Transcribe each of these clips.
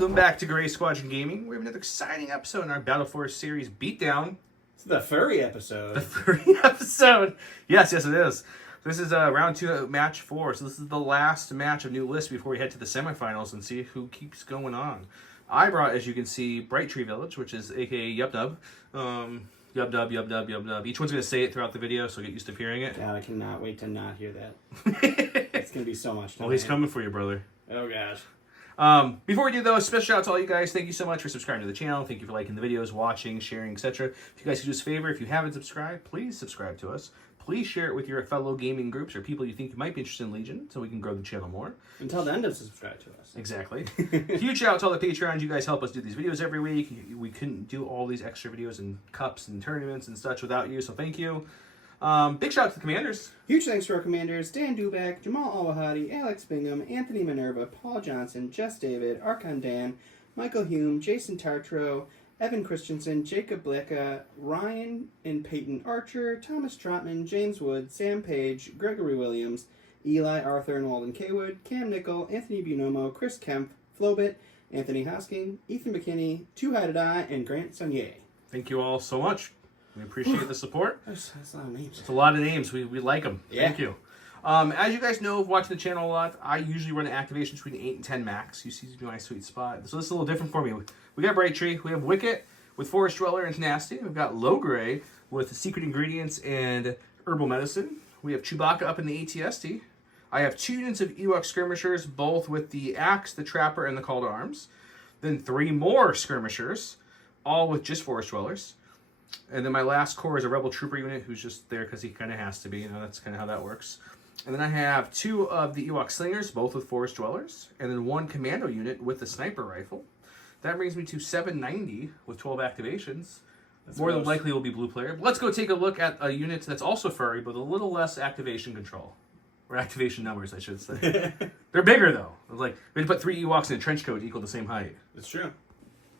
Welcome back to Gray Squadron Gaming. We have another exciting episode in our Battle Force series, Beatdown. It's the furry episode. The furry episode. Yes, it is. This is round 2, match 4. So this is the last match of New List before we head to the semifinals and see who keeps going on. I brought, as you can see, Bright Tree Village, which is aka Yub Dub. Yub Dub, Yub Dub, Yub Dub. Each one's going to say it throughout the video, so get used to hearing it. God, I cannot wait to not hear that. It's going to be so much fun. Well, he's coming for you, brother. Oh, gosh. Before we do though, special shout out to all you guys. Thank you so much for subscribing to the channel. Thank you for liking the videos, watching, sharing, etc. If you guys could do us a favor, if you haven't subscribed, please subscribe to us. Please share it with your fellow gaming groups or people you think might be interested in Legion so we can grow the channel more. And tell them to subscribe to us. Exactly. Huge shout out to all the Patreons. You guys help us do these videos every week. We couldn't do all these extra videos and cups and tournaments and such without you, so thank you. Big shout out to the commanders. Huge thanks to our commanders, Dan Dubak, Jamal Alwahadi, Alex Bingham, Anthony Minerva, Paul Johnson, Jess David, Archon Dan, Michael Hume, Jason Tartro, Evan Christensen, Jacob Blecka, Ryan and Peyton Archer, Thomas Trotman, James Wood, Sam Page, Gregory Williams, Eli Arthur and Walden Kaywood, Cam Nickel, Anthony Bunomo, Chris Kemp, Flobit, Anthony Hosking, Ethan McKinney, Two Headed Eye, and Grant Sonier. Thank you all so much. We appreciate the support. That's a lot of names. It's a lot of names. We like them. Yeah. Thank you. As you guys know, watching the channel a lot, I usually run an activation between 8 and 10 max. You see my sweet spot. So this is a little different for me. We got Bright Tree. We have Wicket with Forest Dweller and Tenacity. We've got Low Gray with Secret Ingredients and Herbal Medicine. We have Chewbacca up in the ATST. I have 2 units of Ewok skirmishers, both with the Axe, the Trapper, and the Call to Arms. Then 3 more skirmishers, all with just Forest Dwellers. And then my last core is a Rebel Trooper unit who's just there because he kind of has to be. You know, that's kind of how that works. And then I have 2 of the Ewok Slingers, both with Forest Dwellers. And then 1 Commando unit with the Sniper Rifle. That brings me to 790 with 12 activations. That's more than likely will be blue player. But let's go take a look at a unit that's also furry, but a little less activation control. Or activation numbers, I should say. They're bigger, though. Like, we had to put 3 Ewoks in a trench coat to equal the same height. That's true.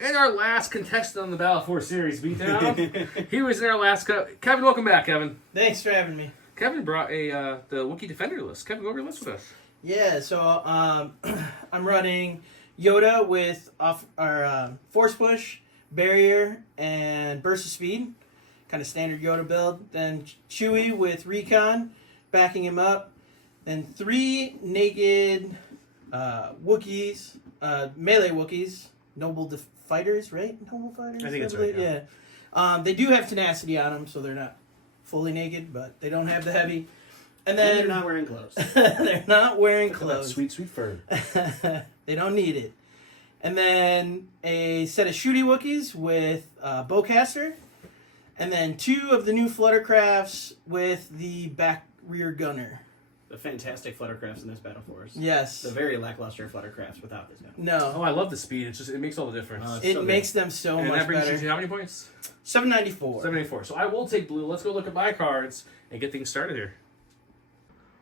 And our last contestant on the Battle Force series, Beatdown. He was in our last cup. Kevin, welcome back, Kevin. Thanks for having me. Kevin brought the Wookiee Defender list. Kevin, go over your list with us. Yeah, so I'm running Yoda with Force Push, Barrier, and Burst of Speed. Kind of standard Yoda build. Then Chewie with Recon, backing him up. Then 3 naked Wookiees, melee Wookiees, Noble Fighters, right? Noble Fighters? I think that's right, yeah. They do have tenacity on them, so they're not fully naked, but they don't have the heavy. And then they're not wearing clothes. They're not wearing Look at clothes. that sweet, sweet fur. They don't need it. And then a set of shooty Wookiees with Bowcaster. And then 2 of the new Fluttercrafts with the back rear gunner. The fantastic Fluttercrafts in this Battle Force. Yes. The very lackluster Fluttercrafts without this gun. No. Oh, I love the speed. It makes all the difference. It so makes them so and much that brings better. you to how many points? 794. 74. So I will take blue. Let's go look at my cards and get things started here.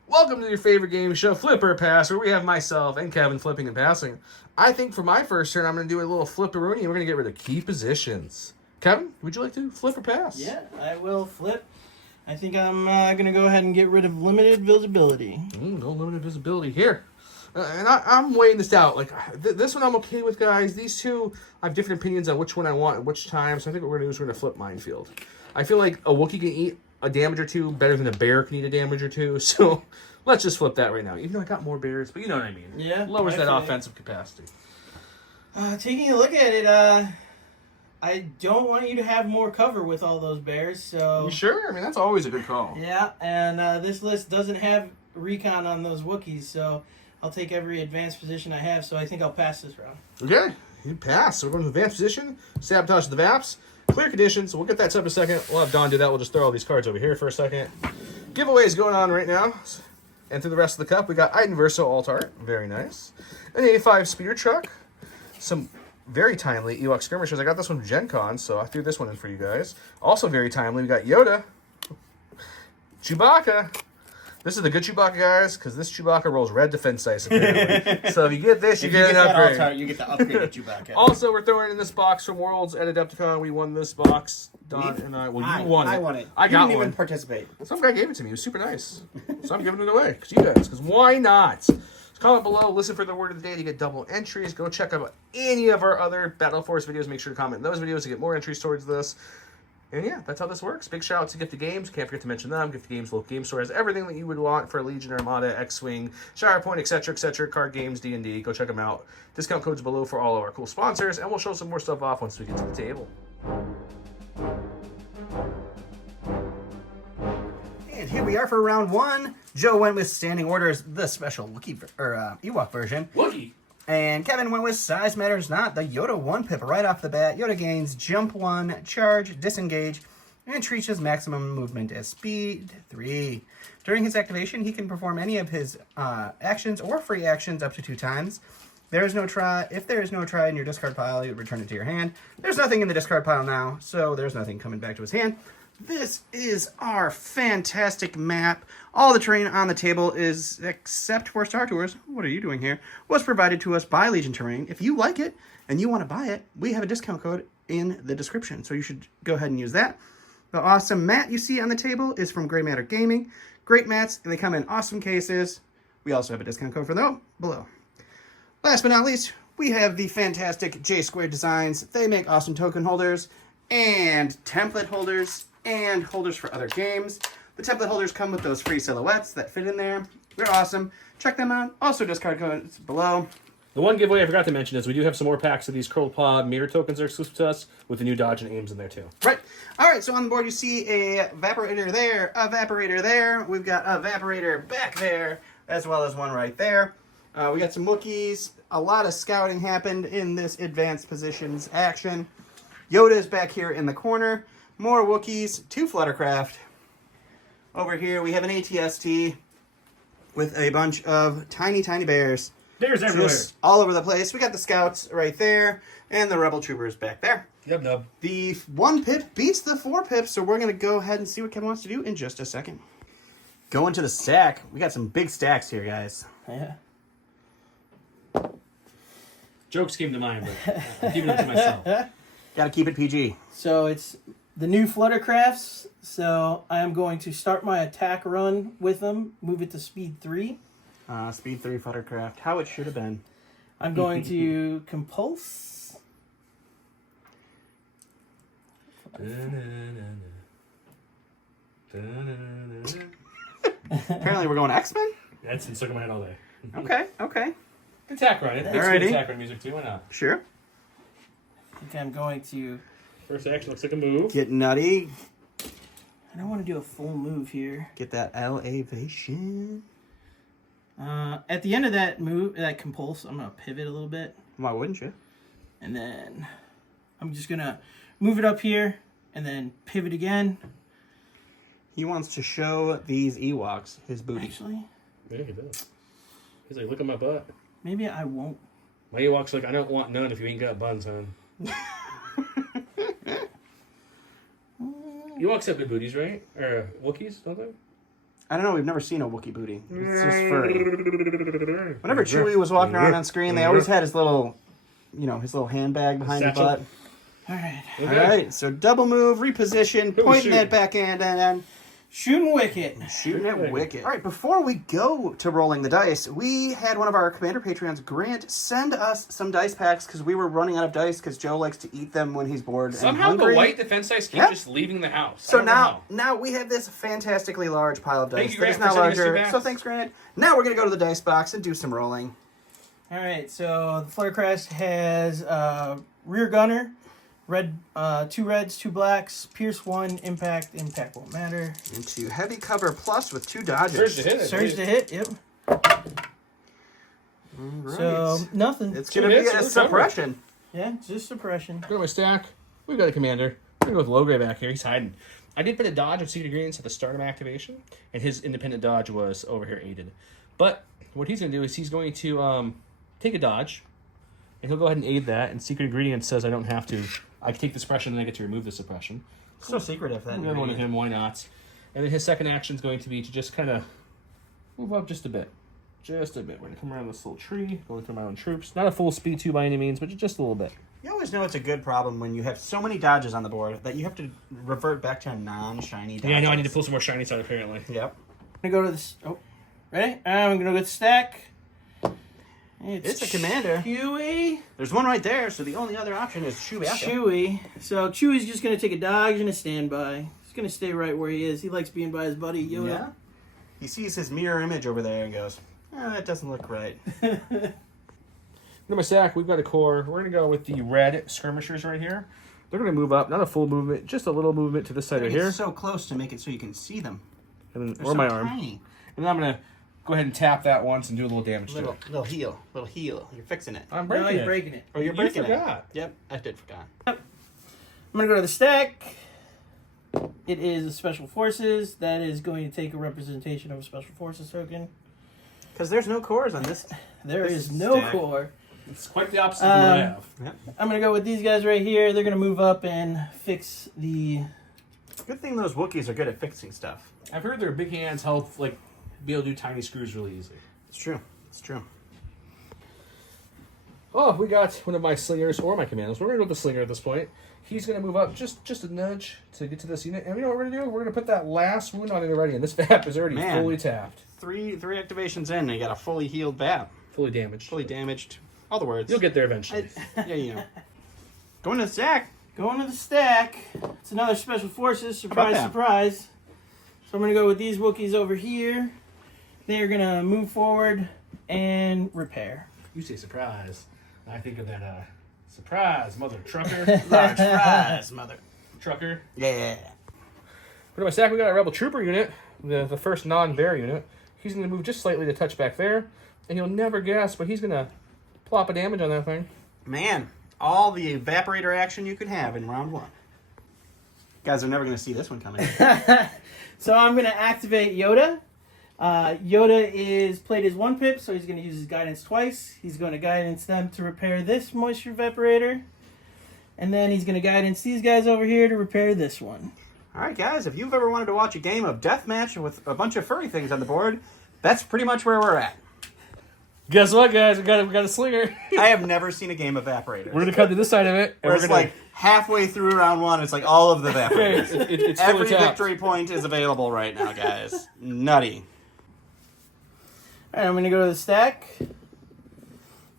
Welcome to your favorite game show, Flip or Pass, where we have myself and Kevin flipping and passing. I think for my first turn, I'm going to do a little flip-a-rooney, and we're going to get rid of key positions. Kevin, would you like to flip or pass? Yeah, I will flip. I think I'm going to go ahead and get rid of limited visibility. No limited visibility here. And I'm weighing this out. Like, this one I'm okay with, guys. These two, I have different opinions on which one I want at which time. So I think what we're going to do is we're going to flip Minefield. I feel like a Wookiee can eat a damage or 2 better than a bear can eat a damage or 2. So let's just flip that right now. Even though I got more bears, but you know what I mean. Yeah. Lowers that definitely. offensive capacity. Taking a look at it, I don't want you to have more cover with all those bears, so... You sure? I mean, that's always a good call. Yeah, and this list doesn't have recon on those Wookiees, so I'll take every advanced position I have, so I think I'll pass this round. Okay, you pass. So we're going to advanced position, sabotage the VAPs, clear conditions. We'll get that set up in a second. We'll have Don do that. We'll just throw all these cards over here for a second. Giveaways going on right now. And through the rest of the cup, we got Iden Verso Alt Art. Very nice. An A5 speeder truck. Some very timely Ewok skirmishers. I got this one from Gen Con, so I threw this one in for you guys. Also very timely, we got Yoda. Chewbacca. This is the good Chewbacca, guys, because this Chewbacca rolls red defense dice, apparently. So if you get this, you get an upgrade. You get the upgrade Chewbacca. Also, we're throwing in this box from Worlds at Adepticon. We won this box. Don and I. Well, you won it. I won it. I got you didn't one. even participate. Some guy gave it to me. It was super nice. So I'm giving it away. Because you guys. Because why not? So Comment below, listen for the word of the day to get double entries. Go check out any of our other Battle Force videos. Make sure to comment in those videos to get more entries towards this. And yeah, that's how this works. Big shout out to Gift the Games. Can't forget to mention them. Gift the Games local game store has everything that you would want for Legion, Armada, X-Wing, Shower Point, etc., etc. Card games, D&D. Go check them out. Discount codes below for all of our cool sponsors, and we'll show some more stuff off once we get to the table. And here we are for round 1. Joe went with Standing Orders, the special Wookiee Ewok version. Wookie! And Kevin went with Size Matters Not, the Yoda 1 pip right off the bat. Yoda gains Jump 1, Charge, Disengage, and treats his maximum movement as Speed 3. During his activation, he can perform any of his actions or free actions up to 2 times. There is no try. If there is no try in your discard pile, you return it to your hand. There's nothing in the discard pile now, so there's nothing coming back to his hand. This is our fantastic map. All the terrain on the table is, except for Star Tours, what are you doing here, was provided to us by Legion Terrain. If you like it and you want to buy it, we have a discount code in the description, so you should go ahead and use that. The awesome mat you see on the table is from Gray Matter Gaming. Great mats, and they come in awesome cases. We also have a discount code for them below. Last but not least, we have the fantastic J Squared Designs. They make awesome token holders and template holders and holders for other games. The template holders come with those free silhouettes that fit in there. They're awesome. Check them out. Also, discard codes below. The one giveaway I forgot to mention is we do have some more packs of these Curled Paw mirror tokens that are exclusive to us with the new dodge and aims in there too. Right. All right, so on the board you see a evaporator there, evaporator there. We've got a evaporator back there, as well as one right there. We got some Wookiees. A lot of scouting happened in this advanced positions action. Yoda is back here in the corner. More Wookiees, 2 Fluttercraft. Over here we have an ATST with a bunch of tiny, tiny bears. Bears everywhere. Just all over the place. We got the Scouts right there, and the Rebel Troopers back there. Yub nub. The 1 pip beats the 4 pips, so we're going to go ahead and see what Kevin wants to do in just a second. Going to the stack. We got some big stacks here, guys. Yeah. Jokes came to mind, but I'm keeping it to myself. Got to keep it PG. So it's the new Fluttercrafts. So I am going to start my attack run with them, move it to speed 3. Speed 3 Fluttercraft. How it should have been. I'm going to compulse. Apparently we're going X-Men? That's been stuck in my head all day. Okay, okay. Attack run. It's Alrighty. good attack run music too. Why not? Sure. I think I'm going to... First action looks like a move. Get nutty. I don't want to do a full move here. Get that elevation. At the end of that move, that compulse, I'm going to pivot a little bit. Why wouldn't you? And then I'm just going to move it up here and then pivot again. He wants to show these Ewoks his booty. Actually, Yeah, he does. He's like, look at my butt. maybe I won't. My Ewok's like, I don't want none if you ain't got buns, hon. Ewoks have good booties, right? Or Wookiees, don't they? I don't know. We've never seen a Wookiee booty. It's just furry. Whenever Chewie was walking around on screen, they always had his little, his little handbag behind the Satchel. butt. All right. All right. So double move, reposition, pointing shoot? that backhand, and Shooting Wicket. shooting it wicked. All right. Before we go to rolling the dice, we had one of our Commander Patreons, Grant, send us some dice packs because we were running out of dice because Joe likes to eat them when he's bored and Somehow hungry. the white defense dice keep Yeah. just leaving the house. I So don't know how. now we have this fantastically large pile of dice. Thank you, that is Grant, now for sending us larger. two packs. So thanks, Grant. Now we're gonna go to the dice box and do some rolling. All right. So the Fluttercraft has rear gunner, red, 2 reds, 2 blacks, pierce 1, impact won't matter. Into heavy cover plus with 2 dodges. Surge to hit it. Surge to hit. Yep. Right. So nothing. It's Two gonna be hits, a we're suppression. Yeah, just suppression. Go to my stack. We've got a commander. We're going to go with Logray back here. He's hiding. I did put a dodge of Secret Ingredients at the start of my activation, and his independent dodge was over here aided. But what he's going to do is he's going to take a dodge, and he'll go ahead and aid that, and Secret Ingredients says I don't have to. I can take the suppression, and I get to remove the suppression. So secretive then. I'm going to one of him, why not? And then his second action is going to be to just kind of move up just a bit. Just a bit. We're going to come around this little tree, going through my own troops. Not a full speed 2 by any means, but just a little bit. You always know it's a good problem when you have so many dodges on the board that you have to revert back to non-shiny dodges. Yeah, I know I need to pull some more shinies out apparently. Yep. I'm gonna go to this. Oh, ready? I'm gonna go with stack. It's a commander. Chewie. There's one right there, so the only other option is Chewbacca. Chewie. So Chewie's just going to take a dodge and a standby. He's going to stay right where he is. He likes being by his buddy Yoda. Yeah. He sees his mirror image over there and goes, oh, that doesn't look right. Number stack, we've got a core. We're going to go with the red skirmishers right here. They're going to move up, not a full movement, just a little movement to this side right here. So close to make it so you can see them. And then, They're or so my arm. tiny. And then I'm going to go ahead and tap that once and do a little damage to Little it. heal. You're fixing it. I'm breaking No, it. you're breaking it. Oh, you're You breaking forgot. it. Yep, I did forgot. I'm going to go to the stack. It is a Special Forces. That is going to take a representation of a Special Forces token. Because there's no cores on this. There This is is no stack. core. It's quite the opposite of what I have. Yep. I'm going to go with these guys right here. They're going to move up and fix the... Good thing those Wookiees are good at fixing stuff. I've heard their big hands help like be able to do tiny screws really easy. It's true. It's true. Oh, we got one of my slingers or my commandos. We're going to go with the slinger at this point. He's going to move up just a nudge to get to this unit. And you know what we're going to do? We're going to put that last wound on it already. And this VAP is already Man. fully tapped. Three activations in, and you got a fully healed bat. Fully damaged. Fully damaged. All the words. You'll get there eventually. Yeah, you know. Going to the stack. Going to the stack. It's another Special Forces. about Surprise, that? surprise. So I'm going to go with these Wookiees over here. They're going to move forward and repair. You say surprise. I think of that surprise, mother trucker. Large fries, mother. Trucker. Yeah. Put in my stack, we got a Rebel Trooper unit, the first non-bear unit. He's going to move just slightly to touch back there. And you'll never guess, but he's going to plop a damage on that thing. Man, all the evaporator action you could have in round one. Guys are never going to see this one coming. So I'm going to activate Yoda. Yoda is played as 1 pip, so he's going to use his guidance twice. He's going to guidance them to repair this moisture evaporator. And then he's going to guidance these guys over here to repair this one. All right, guys, if you've ever wanted to watch a game of deathmatch with a bunch of furry things on the board, that's pretty much where we're at. Guess what, guys? We got a slinger. I have never seen a game of evaporators. We're going to come to this side of it. And Where we're it's gonna, like halfway through round one, it's like all of the evaporators. it's Every fully tapped. victory point is available right now, guys. Nutty. All right, I'm going to go to the stack.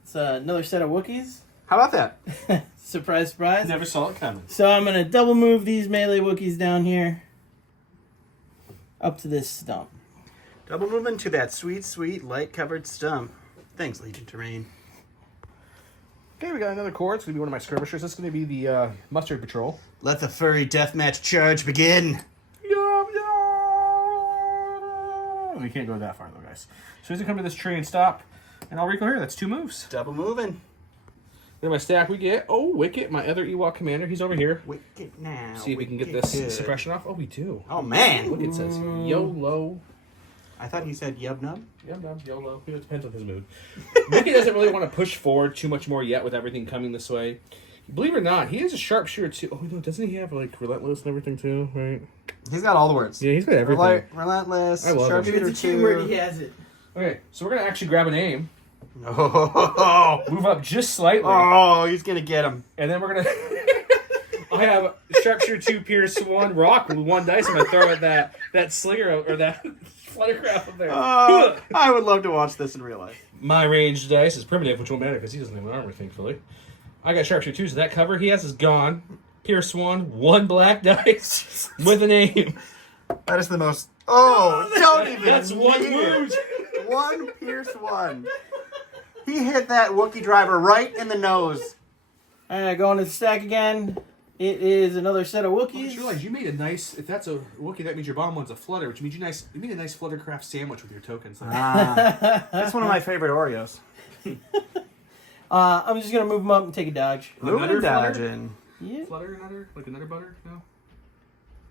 It's another set of Wookiees. How about that? Surprise, surprise. Never saw it coming. So I'm going to double move these melee Wookiees down here up to this stump. Double moving to that sweet, sweet, light-covered stump. Thanks, Legion Terrain. Okay, we got another core. It's going to be one of my skirmishers. This is going to be the Mustard Patrol. Let the furry deathmatch charge begin. We can't go that far, though, guys. So he's going to come to this tree and stop. And I'll recall here. That's 2 moves. Double moving. Then my stack, we get, Wicket, my other Ewok commander. He's over here. Wicked now. See if we can get wicked this good. suppression off. Oh, we do. Oh, man. Look, it says YOLO. I thought he said yub nub. YOLO. It depends on his mood. Wookie doesn't really want to push forward too much more yet with everything coming this way. Believe it or not, he is a sharpshooter too. Oh, no, doesn't he have, like, Relentless and everything too, right? He's got all the words. Yeah, he's got everything. Relentless. I love him. If Sharpshooter it's a keyword, he 2. has it. Okay, so we're going to actually grab an aim, Oh, move up just slightly, he's going to get him. and then we're going to... I have Sharpshooter 2, Pierce 1, Rock with 1 dice. I'm going to throw at that slinger, or that fluttercraft up there. I would love to watch this in real life. My ranged dice is primitive, which won't matter because he doesn't have an armor, thankfully. I got Sharpshooter 2, so that cover he has is gone. Pierce 1 black dice with an aim. That is the most... Oh, don't even... That's 1 need move. it. 1 Pierce 1. He hit that Wookiee driver right in the nose. All right, going to the stack again. It is another set of I Wookiees. just realized you made a nice... If that's a Wookiee, that means your bottom one's a flutter, which means you made a nice fluttercraft sandwich with your tokens. That's one of my favorite Oreos. I'm just going to move them up and take a dodge. Moving nutter and flutter? dodging. Yeah. Flutter, nutter? Like a nutter butter? No?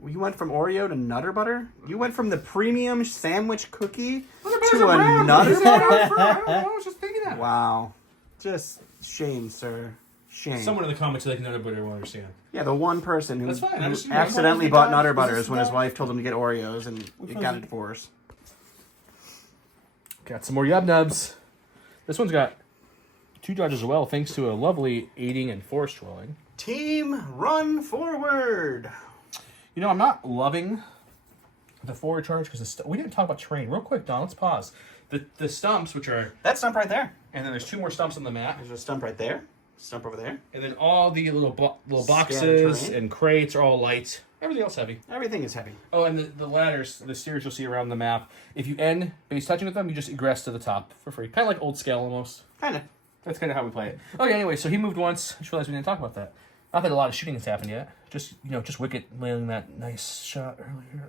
You went from Oreo to Nutter Butter? You went from the premium sandwich cookie Nutter to butter's a around. Nutter It's been Butter? around for- I don't know, I was just thinking that. Wow. Just shame, sir. Shame. Someone in the comments who like Nutter Butter will understand. Yeah, the one person who, That's fine. who I just- accidentally I bought was Nutter the dodge. Butters when his Was this wife told him to get Oreos and Which he was got it? a divorce. Got some more Yub Nubs. This one's got 2 dodges as well, thanks to a lovely aiding and force rolling. Team, run forward. You know, I'm not loving the forward charge because we didn't talk about terrain. Real quick, Don, let's pause. The stumps, which are That stump right there. And then there's 2 more stumps on the map. There's a stump right there. Stump over there. And then all the little boxes Scattered and crates are all light. Everything else heavy. Everything is heavy. Oh, and the ladders, the stairs you'll see around the map. If you end base touching with them, you just egress to the top for free. Kind of like old scale almost. Kind of. That's kind of how we play it. Okay, anyway, so he moved once. I just realized we didn't talk about that. Not that a lot of shooting has happened yet. Just, just Wicket landing that nice shot earlier.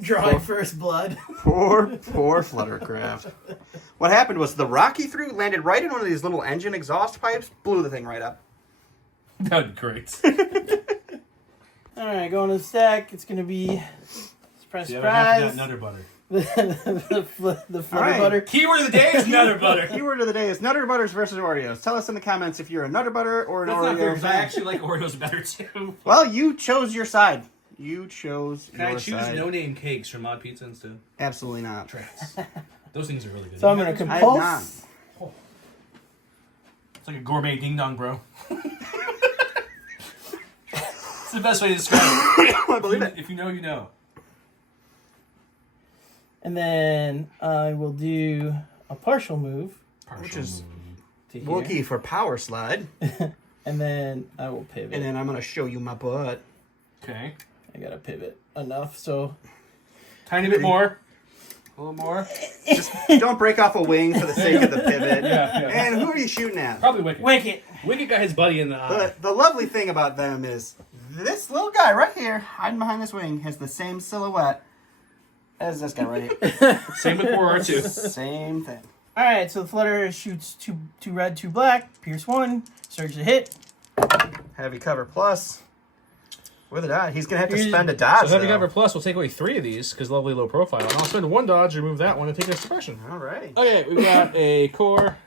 Drawing first blood. Poor Fluttercraft. What happened was the rock he threw landed right in one of these little engine exhaust pipes, blew the thing right up. That would be great. All right, going to the stack. It's going to be surprise, surprise. Nutter butter. the flutter right. butter. Keyword of the day is Nutter butter. Keyword of the day is Nutter Butters versus Oreos. Tell us in the comments if you're a Nutter Butter or an That's Oreo not fair, because I fan. actually like Oreos better, too. Well, you chose your side. You chose Can I your choose side. no-name cakes from Mod Pizza instead? Absolutely not. Those things are really good. So I'm going to I have not. compulse. It's like a gourmet ding-dong, bro. It's the best way to describe it. I believe it. If you know, you know. And then I will do a partial move Which is to here. Wookie for Power Slide. And then I will pivot. And then I'm going to show you my butt. Okay. I got to pivot enough, so... Tiny bit more. A little more. Just don't break off a wing for the sake of the pivot. Yeah. And who are you shooting at? Probably Wicket. Wicket. Wicket got his buddy in the eye. But the lovely thing about them is this little guy right here, hiding behind this wing, has the same silhouette as this guy right here. Same with 4R2. Same thing. All right, so the flutter shoots two red, 2 black. Pierce 1. Surge to hit. Heavy cover plus. With a dodge. He's going to have to Here's- spend a dodge, So Heavy though. Cover Plus will take away 3 of these, because lovely low profile. And I'll spend 1 dodge, remove that one, and take a suppression. Alrighty. Okay, we've got a core.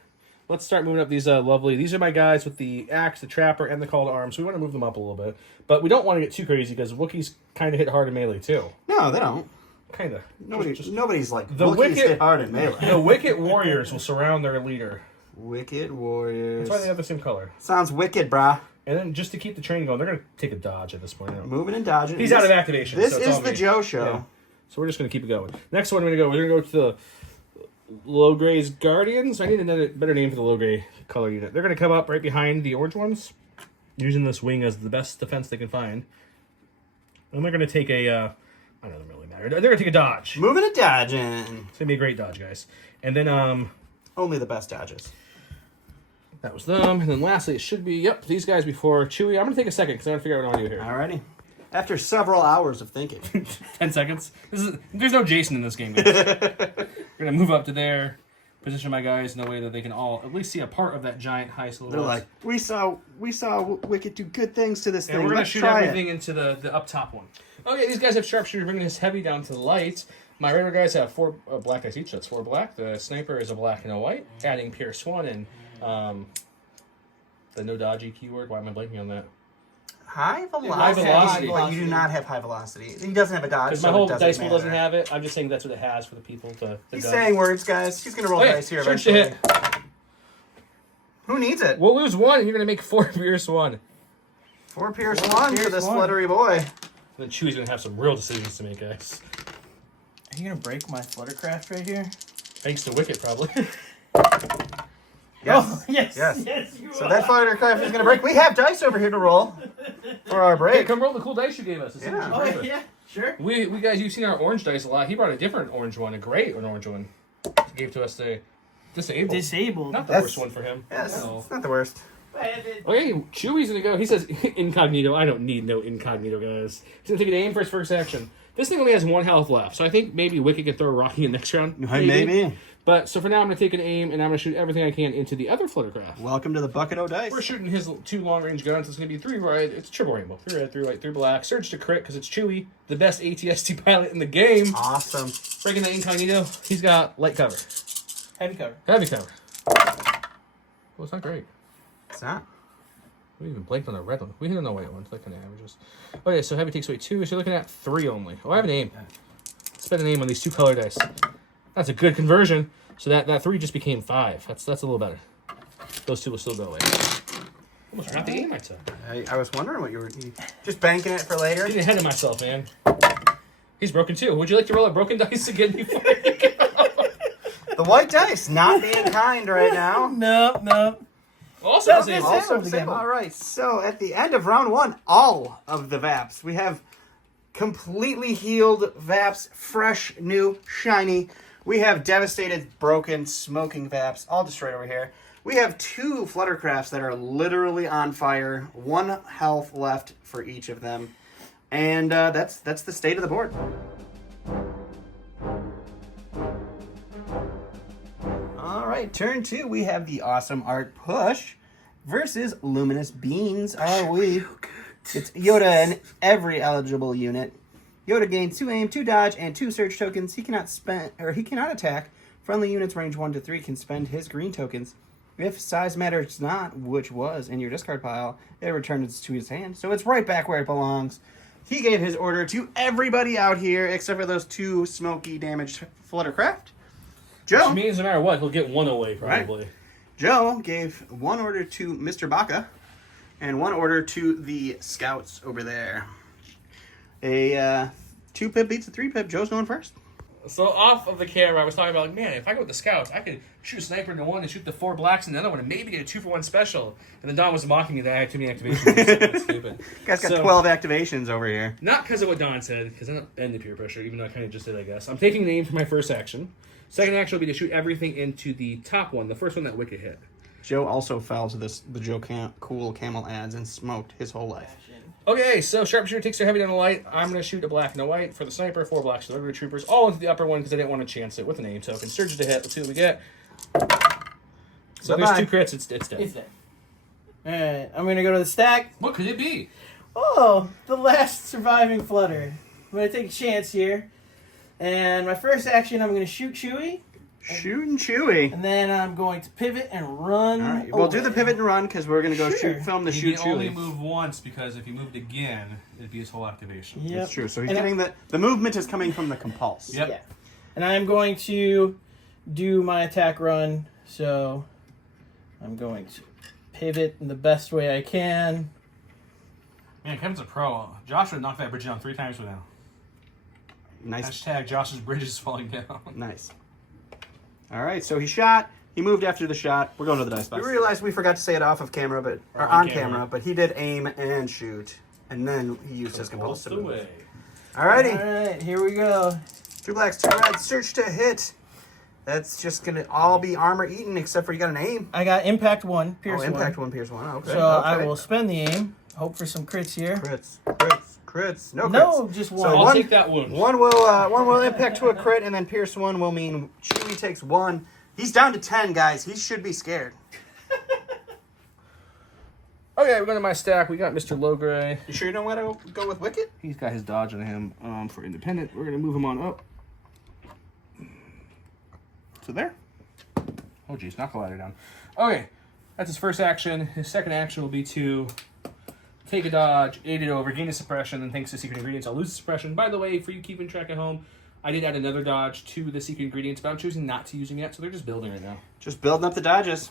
Let's start moving up these lovely... These are my guys with the axe, the trapper, and the call to arms. So we want to move them up a little bit. But we don't want to get too crazy, because Wookiees kind of hit hard in melee, too. No, they don't. Kind of. Nobody's like, The Wookiees Wicket- hit hard in melee. The Wicket Warriors will surround their leader. Wicked Warriors. That's why they have the same color. Sounds wicked, brah. And then just to keep the train going, they're going to take a dodge at this point. Moving and dodging. He's out of activation. This so it's is all the me. Joe show. Yeah. So we're just going to keep it going. Next one we're going to go to the low grays Guardians. I need another better name for the low gray color unit. They're going to come up right behind the orange ones, using this wing as the best defense they can find. And they're going to take a, I don't know, it doesn't really matter. They're going to take a dodge. Moving and dodging. It's going to be a great dodge, guys. And then, Only the best dodges. that was them. And then lastly, it should be, yep, these guys before Chewie. I'm going to take a second because I want to figure out what I want to do here. Alrighty. After several hours of thinking. 10 seconds. There's no Jason in this game, guys. We're going to move up to there, position my guys in a way that they can all at least see a part of that giant high silhouette. They're like, we saw Wicket do good things to this and thing. we're going to Let's shoot try everything into the up top one. Okay, these guys have sharpshooter, bringing his heavy down to the light. My regular guys have 4 black dice each. That's 4 black. The sniper is a black and a white, adding Pierce 1 and the no dodgy keyword. Why am I blanking on that? High velocity. High velocity. But you do not have high velocity. He doesn't have a dodge. Because So my whole it dice pool doesn't matter. have it. I'm just saying that's what it has for the people to He's go. saying words, guys. He's going to roll Okay, dice here surge to eventually. hit. Who needs it? We'll lose 1, and you're going to make 4 Pierce 1. 4 Pierce 1 for Pierce this 1. fluttery boy. And then Chewie's going to have some real decisions to make, guys. Are you going to break my fluttercraft right here? Thanks to Wicket, probably. Yes. Oh, yes. Yes. Yes, you So are. that fluttercraft is going to break. We have dice over here to roll for our Hey, break. come roll the cool dice you gave us. Yeah. Oh, yeah. Sure. We guys, you've seen our orange dice a lot. He brought a different orange one, a great orange one. He gave to us the disabled. Disabled. Not the That's- worst one for him. Yes, No. it's not the worst. Okay, Chewie's gonna go. He says incognito. I don't need no incognito, guys. He's gonna take an aim for his first action. This thing only has 1 health left, so I think maybe Wicket can throw a Rocky in next round. Maybe. But so for now, I'm gonna take an aim and I'm gonna shoot everything I can into the other fluttercraft. Welcome to the Bucket O Dice. We're shooting his 2 long-range guns. It's going to be 3 red. It's triple rainbow. 3 red, 3 white, 3 black. Surge to crit because it's Chewie, the best ATST pilot in the game. Awesome. Breaking the incognito. He's got light cover. Heavy cover. Heavy cover. Well, it's not great. It's not. We even blanked on the red one. We hit on the white one. It's like kind of averages. Okay, so heavy takes away 2. So you're looking at 3 only. Oh, I have an aim. Spend an aim on these 2 color dice. That's a good conversion. So that 3 just became 5. That's a little better. Those 2 will still go away. Almost forgot the aim I took. I was wondering what you were just banking it for later. Getting ahead of myself, man. He's broken too. Would you like to roll a broken dice again before you go? The white dice not being kind right now. Nope. Also, That's disabled. it. Also disabled. All right, so at the end of round 1, all of the Vaps. We have completely healed Vaps, fresh, new, shiny. We have devastated, broken, smoking Vaps, all destroyed over here. We have 2 Fluttercrafts that are literally on fire. 1 health left for each of them. And that's the state of the board. All right, turn 2. We have the awesome Art Push versus Luminous Beans. Are we? It's Yoda in every eligible unit. Yoda gains 2 aim, 2 dodge, and 2 search tokens. He cannot attack. Friendly units range 1 to 3 can spend his green tokens. If size matters not, which was in your discard pile, it returns to his hand. So it's right back where it belongs. He gave his order to everybody out here except for those 2 smoky damaged Fluttercraft. Joe. Which means no matter what, he'll get 1 away probably. Right. Joe gave 1 order to Mr. Baka and 1 order to the scouts over there. A 2-pip beats a 3-pip. Joe's going first. So off of the camera, I was talking about, like, man, if I go with the scouts, I could shoot a sniper into one and shoot the 4 blacks in the other one and maybe get a 2-for-1 special. And then Don was mocking me that I had too many activations. That's stupid. Guy's got 12 activations over here. Not because of what Don said, because I don't bend the peer pressure, even though I kind of just did, I guess. I'm taking the aim for my first action. Second action will be to shoot everything into the top one, the first one that Wicket hit. Joe also fell to the Joe Cool Camel ads and smoked his whole life. Okay, so sharpshooter takes their heavy down the light. I'm going to shoot a black and a white for the sniper, 4 blacks for the regular troopers, all into the upper one because I didn't want to chance it with an aim token. Surge to hit. Let's see what we get. So Bye-bye. there's 2 crits. It's dead. It's there. Alright, I'm going to go to the stack. What could it be? Oh, the last surviving Flutter. I'm going to take a chance here. And my first action, I'm going to shoot Chewie. Shooting Chewie. And then I'm going to pivot and run. All right, we'll do the pivot and run because we're going to go film the You shoot can only Chewie. move once because if you moved again, it'd be his whole activation. Yep. That's true. So he's And getting the movement is coming from the compulse. Yep. Yeah. And I'm going to do my attack run. So I'm going to pivot in the best way I can. Man, Kevin's a pro. Josh would knock that bridge down 3 times by now. Nice. Hashtag Josh's bridge is falling down. Nice. All right, so he shot. He moved after the shot. We're going to the dice box. We realized we forgot to say it off of camera, or on camera, but he did aim and shoot, and then he used his compulse to move. away. Alrighty. All right, here we go. 2 blacks, 2 reds. Search to hit. That's just gonna all be armor eaten except for you got an aim. I got impact 1, pierce 1. Impact 1, pierce 1. Okay. So I will spend the aim. Hope for some crits here. Crits. No crits. No, just 1. So I'll take that wound. One will impact to a crit, and then pierce 1 will mean Chewie takes 1. He's down to 10, guys. He should be scared. Okay, we're going to my stack. We got Mr. Logray. You sure you don't want to go with Wicket? He's got his dodge on him for independent. We're going to move him on up. So there. Oh, geez, knock the ladder down. Okay, that's his first action. His second action will be to take a dodge, aid it over, gain a suppression, and thanks to secret ingredients, I'll lose the suppression. By the way, for you keeping track at home, I did add another dodge to the secret ingredients, but I'm choosing not to use them yet, so they're just building right now. Just building up the dodges.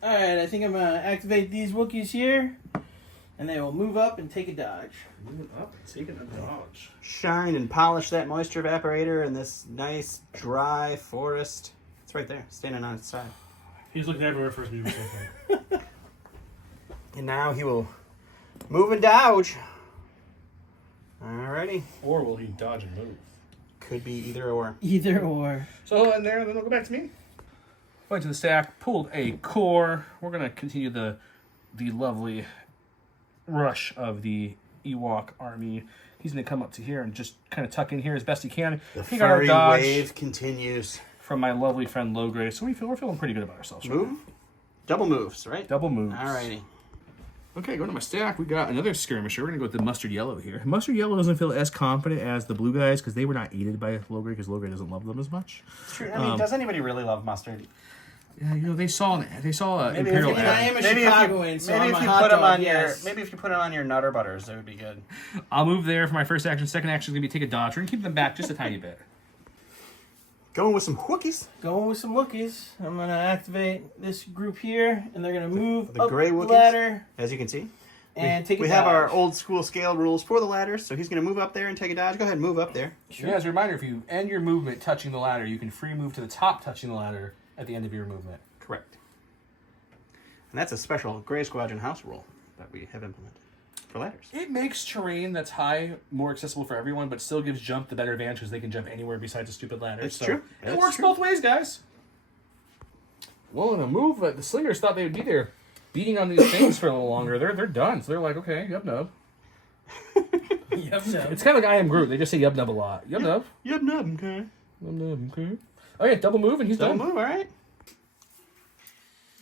Alright, I think I'm going to activate these Wookiees here, and they will move up and take a dodge. Moving up and taking a dodge. Shine and polish that moisture evaporator in this nice, dry forest. It's right there, standing on its side. He's looking everywhere for his movement. And now he will move and dodge. Alrighty. Or will he dodge and move? Could be either or. Either or. So in there, then we'll go back to me. Went to the stack, pulled a core. We're gonna continue the lovely rush of the Ewok army. He's gonna come up to here and just kind of tuck in here as best he can. The He got our furry dodge wave continues. from my lovely friend Logray, so we're feeling pretty good about ourselves. Right Move? now. Double moves, right? Double moves. Alrighty. Okay, going to my stack, we got another skirmisher. We're going to go with the mustard yellow here. Mustard yellow doesn't feel as confident as the blue guys because they were not aided by Logray because Logray doesn't love them as much. It's true. I mean, does anybody really love mustard? Yeah, you know, they saw Maybe Imperial if you- I ad. am a Maybe if you- Chicagoan, so maybe I'm if a you hot put them dog, on yes. maybe if you put it on your Nutter Butters, it would be good. I'll move there for my first action. Second action is going to be take a dodge. We're going to keep them back just a tiny bit. Going with some Wookiees. Going with some Wookiees. I'm going to activate this group here, and they're going to move The up gray the Wookiees? ladder. As you can see. and take a We have our dodge. old school scale rules for the ladders, so he's going to move up there and take a dodge. Go ahead and move up there. Yeah, as a reminder, if you end your movement touching the ladder, you can free move to the top touching the ladder at the end of your movement. Correct. And that's a special Gray Squadron house rule that we have implemented for ladders. It makes terrain that's high more accessible for everyone, but still gives jump the better advantage because they can jump anywhere besides a stupid ladder. It's true. It It's works true. both ways, guys. Well, in a move, the Slingers thought they would be there beating on these things for a little longer. They're done, so they're like, okay, yub nub. Yep, no. It's kind of like I Am Groot. They just say yub nub a lot. Yub nub. Yep, no, okay. Yub nub, okay. Okay, double move, and he's Double done. move, all right.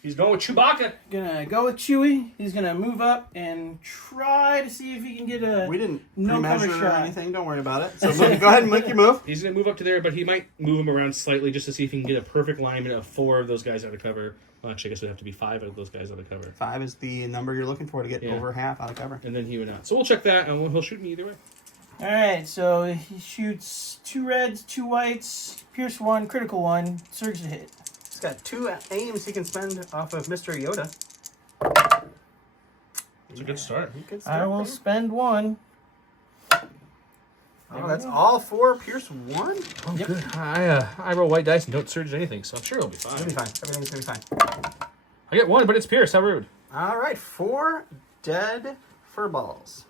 He's going with Chewbacca. Gonna go with Chewie. He's gonna move up and try to see if he can get a. We didn't No measure cover or shot. anything. Don't worry about it. So go ahead and make your move. He's going to move up to there, but he might move him around slightly just to see if he can get a perfect alignment of 4 of those guys out of cover. Well, actually, I guess it would have to be 5 of those guys out of cover. 5 is the number you're looking for to get Yeah. over half out of cover. And then he would not. So we'll check that, and he'll shoot me either way. All right, so he shoots 2 reds, 2 whites, pierce 1, critical 1, surge to hit. He's got 2 aims he can spend off of Mr. Yoda. It's a good start. Good start, I will man. spend 1. Oh, that's all 4 pierce 1? Oh, good. I roll white dice and don't surge anything, so I'm sure it'll be fine. It'll be fine. Everything's going to be fine. I get 1, but it's Pierce. How rude. All right, 4 dead fur balls.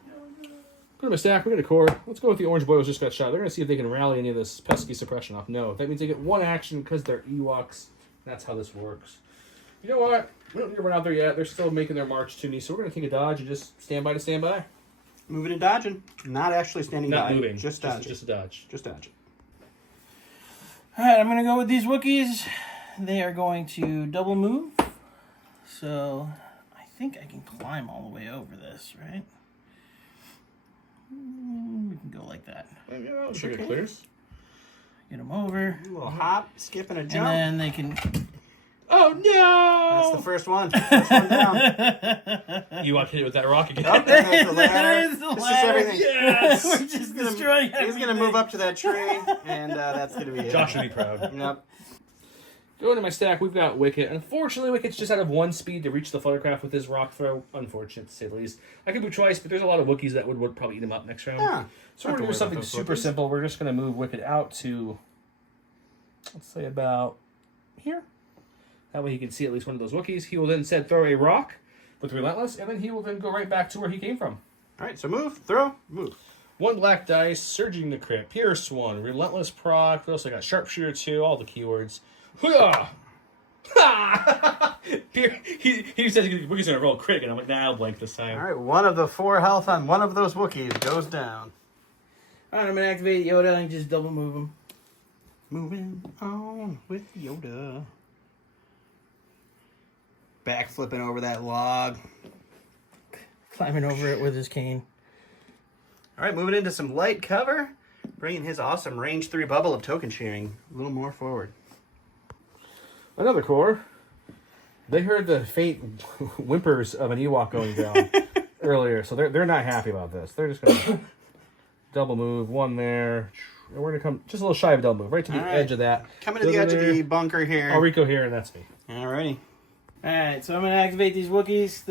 Put him a stack. We got a core. Let's go with the orange boy who's just got shot. They're going to see if they can rally any of this pesky suppression off. No, that means they get 1 action because they're Ewoks. That's how this works. You know what? We don't need to run out there yet. They're still making their march to me, so we're going to take a dodge and just stand by to stand by. Moving and dodging. Not actually standing Not by. moving. Just dodging. Just a dodge. Just dodging. All right, I'm going to go with these Wookiees. They are going to double move. So I think I can climb all the way over this, right? We can go like that. Yeah, Sure it can. clears. Get them over. A little hop, skip, and a jump. And then they can... Oh, no! That's the first one. First one down. Ewok hit it with that rock again. Up there's the ladder. There's the It's just ladder. everything. Yes! We're just destroying He's going to move up to that tree, and that's going to be it. Josh should be proud. Yep. Going to my stack, we've got Wicket. Unfortunately, Wicket's just out of 1 speed to reach the Fluttercraft with his rock throw. Unfortunate, to say the least. I could move twice, but there's a lot of Wookiees that would probably eat him up next round. Yeah. So we're going to do something super simple. We're just going to move Wicket out to, let's say, about here. That way he can see at least one of those Wookiees. He will then instead throw a rock with Relentless, and then he will then go right back to where he came from. All right, so move, throw, move. 1 black dice, Surging the Crit, Pierce 1, Relentless Proc, we also got Sharpshooter 2, all the keywords. Hoo-yah! Ha! He says Wookiee's going to roll crit, and I'm like, nah, I'll blank this time. All right, 1 of the 4 health on one of those Wookiees goes down. All right, I'm going to activate Yoda and just double move him. Moving on with Yoda. Back flipping over that log. Climbing over it with his cane. All right, moving into some light cover. Bringing his awesome range 3 bubble of token sharing a little more forward. Another core. They heard the faint whimpers of an Ewok going down earlier, so they're not happy about this. They're just going to double move, 1 there. And we're going to come just a little shy of a double move, right to the edge of that. Coming to the edge of the bunker here. I'll Rico here, and that's me. All righty. All right, so I'm going to activate these Wookiees.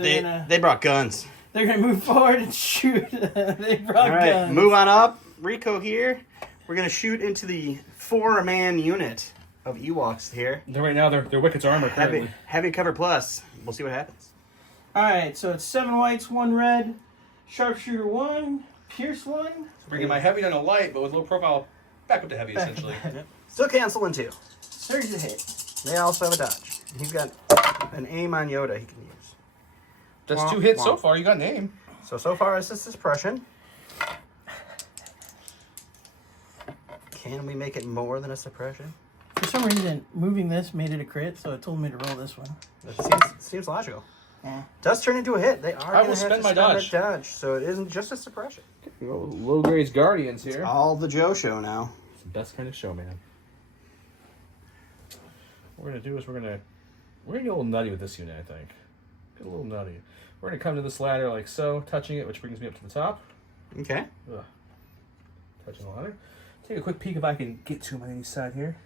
They brought guns. They're going to move forward and shoot. They brought All right, guns. move on up. Rico here. We're going to shoot into the 4-man unit of Ewoks here. Right now, they're Wicket's armor currently. Heavy cover plus. We'll see what happens. All right, so it's 7 whites, 1 red, Sharpshooter 1, Pierce 1. Bringing my heavy down to light, but with low profile, back up to heavy, essentially. Still canceling 2. Surge to hit. They also have a dodge. He's got an aim on Yoda he can use. That's 2 hits so far. You got an aim. So far, this is suppression. Can we make it more than a suppression? For some reason, moving this made it a crit, so it told me to roll this one. That seems logical. Yeah. Does turn into a hit. They are I going will to have spend to my spend dodge. that dodge, so it isn't just a suppression. Low grades Guardians here. All the Joe show now. It's the best kind of show, man. What we're gonna do is we're gonna get a little nutty with this unit, I think. Get a little nutty. We're gonna come to this ladder like so, touching it, which brings me up to the top. Okay. Ugh. Touching the ladder. Take a quick peek if I can get to him on any side here.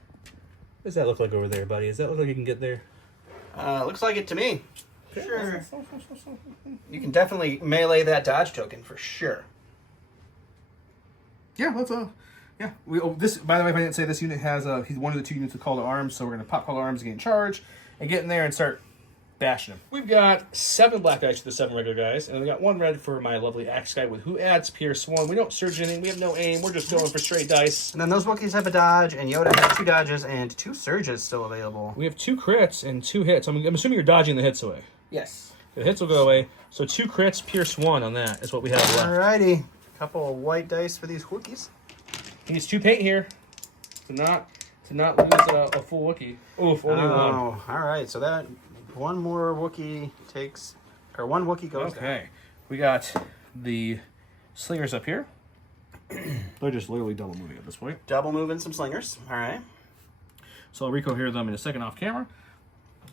What does that look like over there, buddy? Does that look like you can get there? Looks like it to me. Sure. You can definitely melee that dodge token for sure. Yeah, let's yeah. This, by the way, if I didn't say, this unit has he's one of the 2 units with Call to Arms, so we're gonna pop Call to Arms, gain charge, and get in there and start bashing him. We've got 7 black dice for the 7 regular guys, and we got 1 red for my lovely axe guy with who adds Pierce 1. We don't surge anything, we have no aim, we're just going for straight dice. And then those Wookiees have a dodge, and Yoda has 2 dodges and 2 surges still available. We have 2 crits and 2 hits. I'm assuming you're dodging the hits away. Yes. The hits will go away, so 2 crits, Pierce 1 on that is what we have left. Alrighty. Couple of white dice for these Wookiees. He needs 2 paint here to not lose a full Wookiee. Oof, only 1. Oh, alright, so that one more Wookiee takes, or 1 Wookiee goes down. Okay, we got the slingers up here. They're just literally double moving at this point. Double moving some slingers, alright. So I'll recohere them in a second off camera.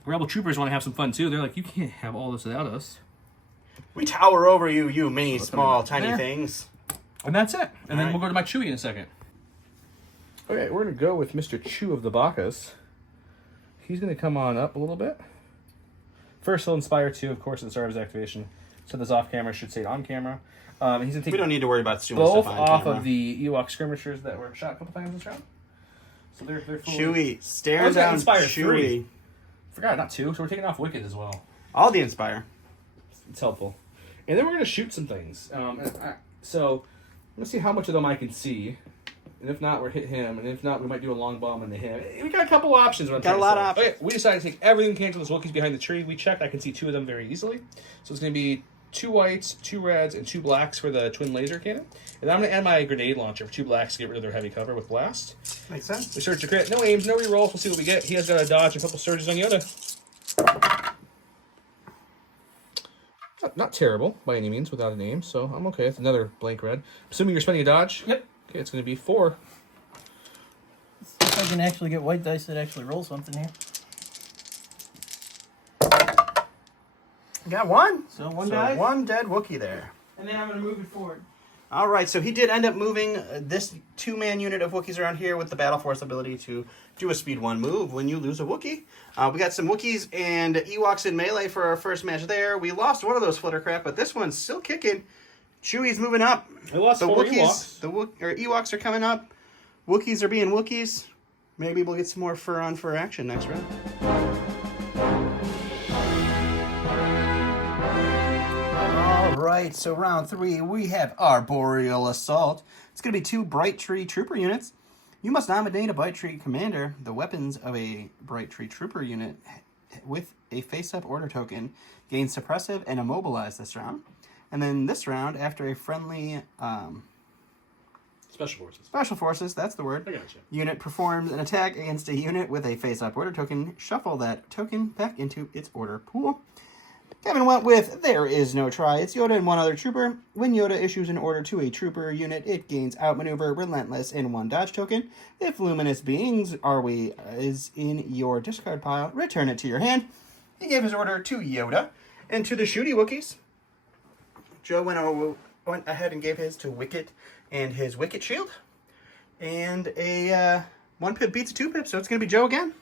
Rebel troopers want to have some fun too. They're like, you can't have all this without us. We tower over you, you mini, small, tiny there. things. And that's it. And then Alright. we'll go to my Chewie in a second. Okay, we're going to go with Mr. Chew of the Bacchus. He's going to come on up a little bit. First, he'll inspire 2, of course, at the start of his activation. So this off camera should say it on camera. He's going to take We don't need to worry about doing both stuff on off camera. of the Ewok skirmishers that were shot a couple times this round. So they're fully... Chewie, I stare was gonna down inspire Chewie. 3. Forgot, not 2. So we're taking off Wicked as well. All the inspire. It's helpful. And then we're going to shoot some things. So let's see how much of them I can see. And if not, we'll hit him. And if not, we might do a long bomb into him. We got a couple options. Got a lot of options. Okay, we decided to take everything we can to those Wookiees behind the tree. We checked. I can see 2 of them very easily. So it's going to be 2 whites, 2 reds, and 2 blacks for the twin laser cannon. And I'm going to add my grenade launcher for 2 blacks to get rid of their heavy cover with blast. Makes sense. We search the crit. No aims, no rerolls. We'll see what we get. He has got a dodge and a couple surges on Yoda. Not terrible by any means without a name, so I'm okay. It's another blank red. Assuming you're spending a dodge? Yep. Okay, it's going to be 4. If I can actually get white dice that actually roll something here. Got 1. So 1 die. 1 dead Wookiee there. And then I'm going to move it forward. All right, so he did end up moving this 2-man unit of Wookiees around here with the Battle Force ability to do a speed 1 move when you lose a Wookiee. We got some Wookiees and Ewoks in melee for our first match there. We lost one of those fluttercraft, but this one's still kicking. Chewie's moving up. We lost 4 Ewoks. Ewoks are coming up. Wookiees are being Wookiees. Maybe we'll get some more fur on fur action next round. Alright, so round 3, we have Arboreal Assault. It's going to be 2 Bright Tree Trooper units. You must nominate a Bright Tree commander. The weapons of a Bright Tree Trooper unit with a face-up order token gain suppressive and immobilize this round. And then this round, after a friendly Special Forces, that's the word. I gotcha. Unit performs an attack against a unit with a face-up order token. Shuffle that token back into its order pool. Kevin went with There Is No Try. It's Yoda and 1 other trooper. When Yoda issues an order to a trooper unit, it gains Outmaneuver, Relentless, and 1 dodge token. If Luminous Beings is in your discard pile, return it to your hand. He gave his order to Yoda. And to the Shooty Wookiees, Joe went ahead and gave his to Wicket and his Wicket Shield. And a 1-pip beats a 2-pip, so it's going to be Joe again.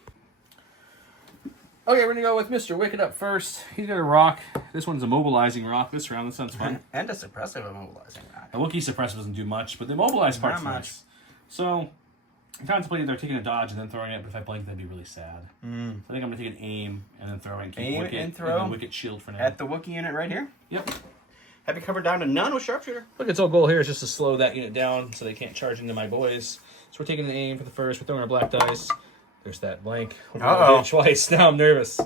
Okay, we're going to go with Mr. Wicked up first. He's got a rock. This one's a mobilizing rock this round. That sounds fun. And a suppressive immobilizing rock. The Wookiee suppressive doesn't do much, but the immobilize part's Not much. nice. So, I'm contemplating they're taking a dodge and then throwing it, but if I blink, that'd be really sad. So I think I'm going to take an aim and then throw it and keep Aim Wicket and throw the Wicket shield for now. At the Wookiee unit right here. Yep. Have you covered down to none with Sharpshooter? Look, its whole goal here is just to slow that unit down so they can't charge into my boys. So we're taking an aim for the first. We're throwing our black dice. There's that blank. Uh-oh. Twice. Now I'm nervous.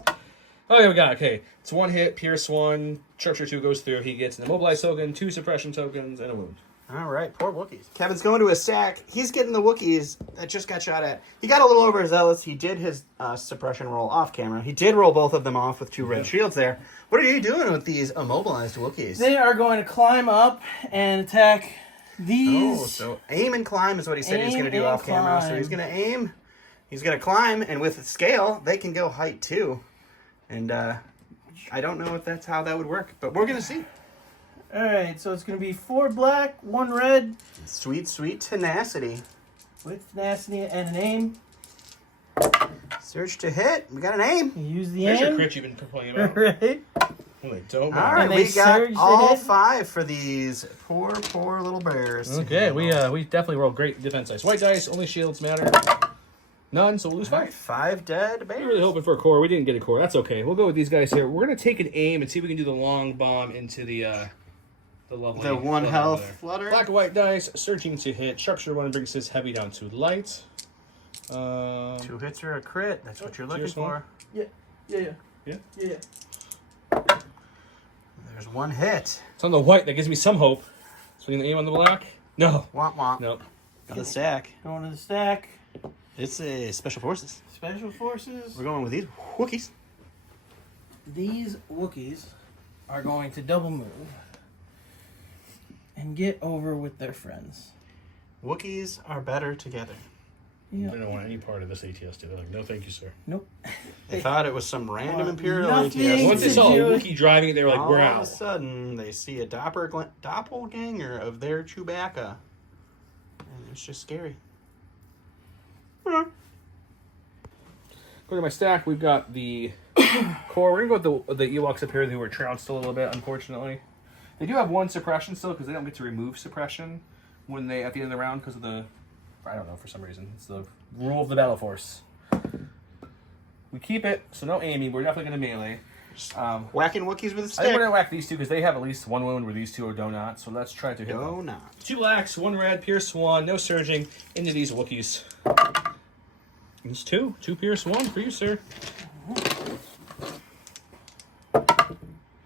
Okay. It's 1 hit, Pierce 1, Sharpshooter 2 goes through. He gets an immobilize token, 2 suppression tokens, and a wound. All right, poor Wookiees. Kevin's going to his sack. He's getting the Wookiees that just got shot at. He got a little overzealous. He did his suppression roll off camera. He did roll both of them off with 2 red shields there. What are you doing with these immobilized Wookiees? They are going to climb up and attack these. Oh, so aim and climb is what he said he was going to do Aim off and camera. So climb. he's going to aim. He's going to climb, and with scale, they can go height too. And I don't know if that's how that would work, but we're going to see. All right, so it's going to be 4 black, 1 red. Sweet, sweet tenacity. With tenacity and an aim. Search to hit. We got an aim. You use the There's your aim. crit you've been complaining about. Right. They don't All matter. right, And they we got surged all ahead. 5 for these poor little bears. Okay, we definitely rolled great defense dice. White dice, only shields matter. None, so we'll lose All right, 5. 5 dead We were bears. really hoping for a core. We didn't get a core. That's okay. We'll go with these guys here. We're gonna take an aim and see if we can do the long bomb into the lovely. The 1 flutter health over there. flutter. Black and white dice, surging to hit. Sharpshooter 1 brings his heavy down to light. 2 hits or a crit. That's what you're looking Cheers, for. Yeah. There's 1 hit. It's on the white. That gives me some hope. Swinging the aim on the black. No. Womp womp. Nope. Got the stack. Going to the stack. It's a special forces. Special forces. We're going with these Wookiees. These Wookiees are going to double move and get over with their friends. Wookiees are better together. They don't want any part of this ATS. They're like, no, thank you, sir. Nope. They thought it was some random Imperial nothing. ATS. Once they saw a Wookiee driving it, they were like, we're All of a out. sudden, they see a doppelganger of their Chewbacca. And it's just scary. Go to my stack. We've got the core. We're going to go with the Ewoks up here who were trounced a little bit, unfortunately. They do have 1 suppression still because they don't get to remove suppression when they at the end of the round because of the, I don't know, for some reason. It's the rule of the battle force. We keep it, so no aiming. We're definitely going to melee. Whacking Wookiees with a I think stick. we're going to whack these 2 because they have at least 1 wound where these 2 do not. So let's try to hit Go them. not. 2 blacks, 1 red, pierce 1, no surging into these Wookiees. It's 2. 2 pierce 1 for you, sir.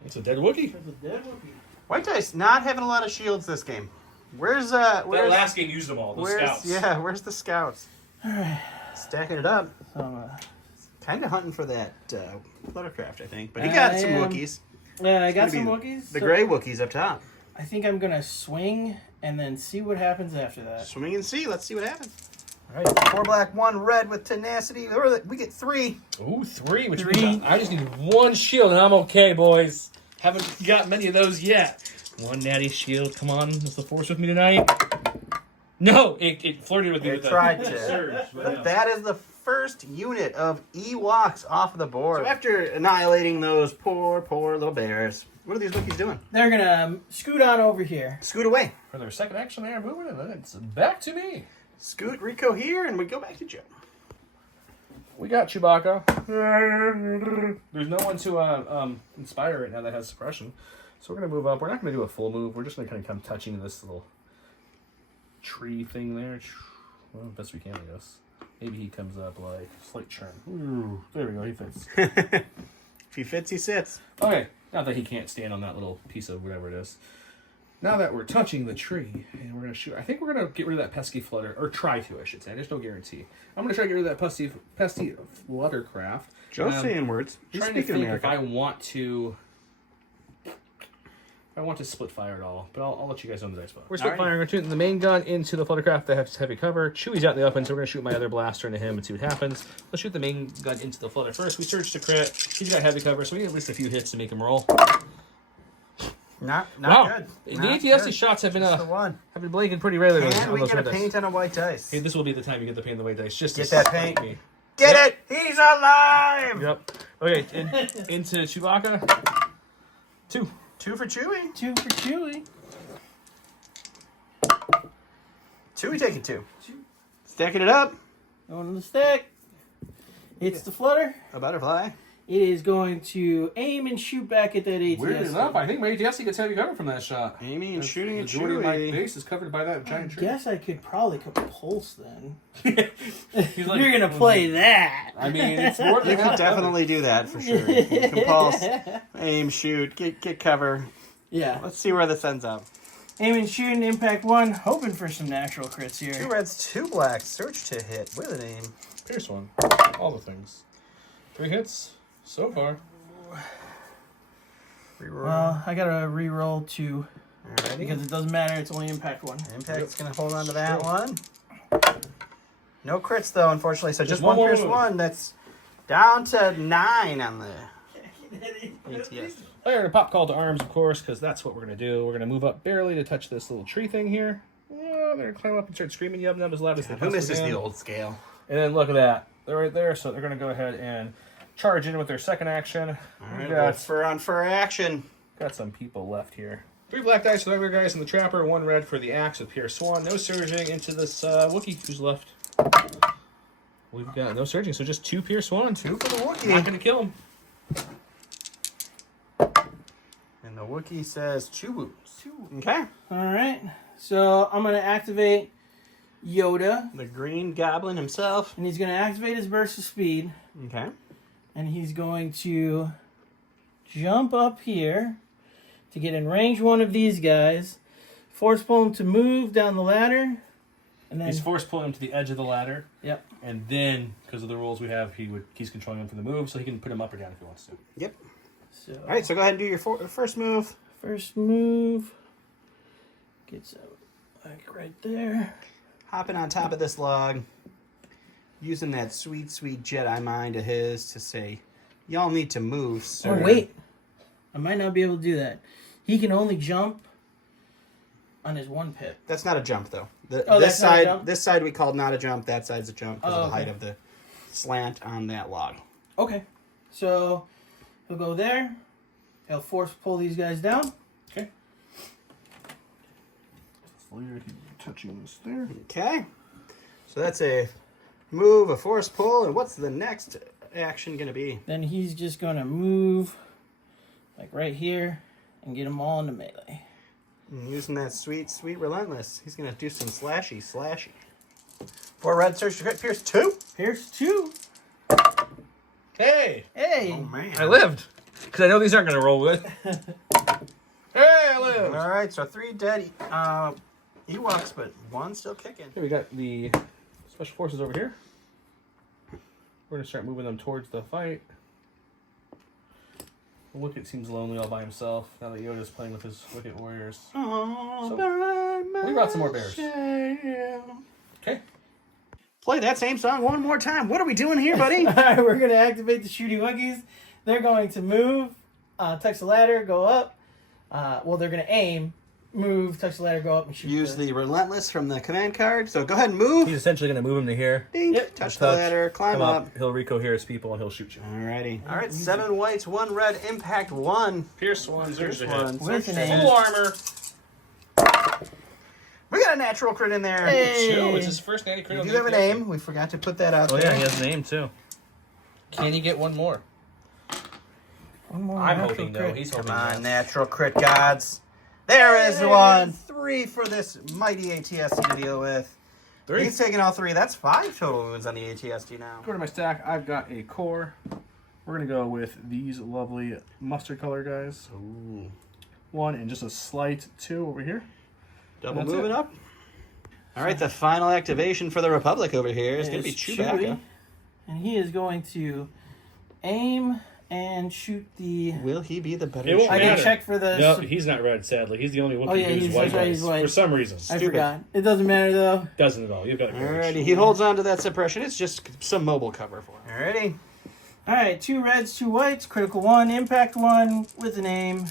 It's a dead Wookiee. There's a dead Wookiee. White dice not having a lot of shields this game. Where's That last game used them all. The scouts. Yeah, where's the scouts? Stacking it up. So, Kind of hunting for that Fluttercraft, I think. But he got some Wookiees. yeah, I got It's some gonna be Wookiees. The so gray Wookiees up top. I think I'm going to swing and then see what happens after that. Swing and see. Let's see what happens. All right, 4 black, 1 red with tenacity. We get 3. Ooh, 3, which 3. means I just need 1 shield and I'm okay, boys. Haven't got many of those yet. 1 natty shield. Come on, is the force with me tonight? No, it flirted with me. It with tried the to. surge, but But no. that is the first unit of Ewoks off the board. So after annihilating those poor little bears, what are these Wookiees doing? They're going to scoot on over here. Scoot away. For their second action, they are moving, and then it's back to me. Scoot Rico here, and we go back to Joe. We got Chewbacca. There's no one to inspire right now that has suppression. So we're going to move up. We're not going to do a full move. We're just going to kind of come touching this little tree thing there. Well, best we can, I guess. Maybe he comes up like slight churn. Ooh, there we go. He fits. If he fits, he sits. Okay. Not that he can't stand on that little piece of whatever it is. Now that we're touching the tree, and we're going to shoot, I think we're going to get rid of that pesky flutter, or try to, I should say. There's no guarantee. I'm going to try to get rid of that pesky fluttercraft. Joe's saying words. He's Trying to speaking think American. if I want to split fire at all, but I'll let you guys know the dice spot. We're split firing. We're shooting the main gun into the fluttercraft that has heavy cover. Chewie's out in the open, so we're going to shoot my other blaster into him and see what happens. Let's shoot the main gun into the flutter first. We surge to crit. He's got heavy cover, so we get at least a few hits to make him roll. Not Wow. good. The Not ATSC good. shots have been Just the one. blinking pretty regularly. And on we those get a red dice. paint on a white dice. Hey, this will be the time you get the paint on the white dice. Just Get to that spite paint. me. Get Yep. it! He's alive! Yep. Okay, into Chewbacca. 2. 2 for Chewie. 2 for Chewie. Chewie taking 2. Stacking it up. Going to the stack. Hits the flutter. A butterfly. It is going to aim and shoot back at that ATS. Weird enough, I think my ATSC gets heavy cover from that shot. Aiming and shooting at Majority of my Chewie. base is covered by that I giant tree. guess I could probably compulse then. He's like, You're going to play that. I mean, it's more than You can half definitely do that for sure. You can compulse, aim, shoot, get cover. Yeah. Let's see where this ends up. Aim and shooting, impact 1. Hoping for some natural crits 2 here. reds, 2 blacks. Search to hit with an aim. Pierce 1. All the things. 3 hits so far. Reroll. Well, I got to re-roll 2 Alrighty. because it doesn't matter. It's only impact 1. Impact's going to hold on to that one. No crits, though, unfortunately. So just one one more pierce move. 1. That's down to 9 on the ATS. They're going to pop call to arms, of course, because that's what we're going to do. We're going to move up barely to touch this little tree thing here. Yeah, they're going to climb up and start screaming yub-nub as loud as they Who possibly misses can. the old scale? And then look at that. They're right there, so they're going to go ahead and charge in with their second action. All right, got fur on fur action. Got some people left here. 3 black dice for the regular guys in the Trapper, 1 red for the Axe with Pierce 1. No surging into this Wookiee who's left. We've got no surging, so just 2 Pierce 1. 2 for the Wookiee. Not going to kill him. And the Wookiee says 2 wounds. Okay. All right. So I'm going to activate Yoda. The Green Goblin himself. And he's going to activate his burst of speed. Okay. And he's going to jump up here to get in range 1 of these guys. Force pull him to move down the ladder. And then He's force pulling him to the edge of the ladder. Yep. And then, because of the rules we have, he's controlling him for the move, so he can put him up or down if he wants to. Yep. So, All right, so go ahead and do your first move. first move gets like right there. Hopping on top of this log. Using that sweet, sweet Jedi mind of his to say, y'all need to move, sir. Oh, wait. I might not be able to do that. He can only jump on his 1 pip. That's not a jump, though. That's not a jump? This side we called not a jump. That side's a jump because of the okay. height of the slant on that log. Okay. So he'll go there. He'll force pull these guys down. Okay. Touching this there. Okay. So that's a move, a force pull, and what's the next action going to be? Then he's just going to move like right here and get them all into melee. And using that sweet, sweet relentless, he's going to do some slashy. 4 red surge to crit, Pierce 2. Pierce 2. Hey! Hey! Oh, man. I lived. Because I know these aren't going to roll good. Hey, I lived! All right, so 3 dead Ewoks, but 1 still kicking. Okay, we got the special forces over here. We're going to start moving them towards the fight. The Wicket seems lonely all by himself now that Yoda's playing with his Wicket warriors. So, we brought some more bears. Okay. Play that same song one more time. What are we doing here, buddy? All right, we're going to activate the shooty Wookiees. They're going to move, touch the ladder, go up. Well, they're going to aim, move, touch the ladder, go up, and shoot. Use the relentless from the command card. So go ahead and move. He's essentially going to move him to here. Ding. Yep. Touch the ladder, climb Come up. He'll recohere his people and he'll shoot you. Alrighty. All right, 7 whites, 1 red, impact 1. Pierce 1, Pierce Surge 1. With an aim. Full armor. We got a natural crit in there. Hey. 2. It's his first natty crit We on do the have an aim. We forgot to put that out Oh, there. yeah, he has an aim too. Can he get one more? One more I'm natural hoping, though. crit. He's Come hoping. on, yes. natural crit gods. There is one. 3 for this mighty ATST to deal with. 3. He's taking all 3. That's 5 total wounds on the ATST now. Go to my stack. I've got a core. We're going to go with these lovely mustard color guys. Ooh. 1 and just a slight 2 over here. Double That's moving it. up. All right, the final activation for the Republic over here is going to be It's Chewbacca. Chewie, and he is going to aim and shoot the... Will he be the better It won't I shooter? can matter. check for the... No, he's not red, sadly. He's the only Wookiee yeah, who's he's white, right, guys, he's white. for some reason. I Stupid. forgot. It doesn't matter, though. Doesn't at all. You've got a Alrighty, he holds on to that suppression. It's just some mobile cover for him. Alrighty. All right, 2 reds, 2 whites, critical 1, impact 1 with an aim.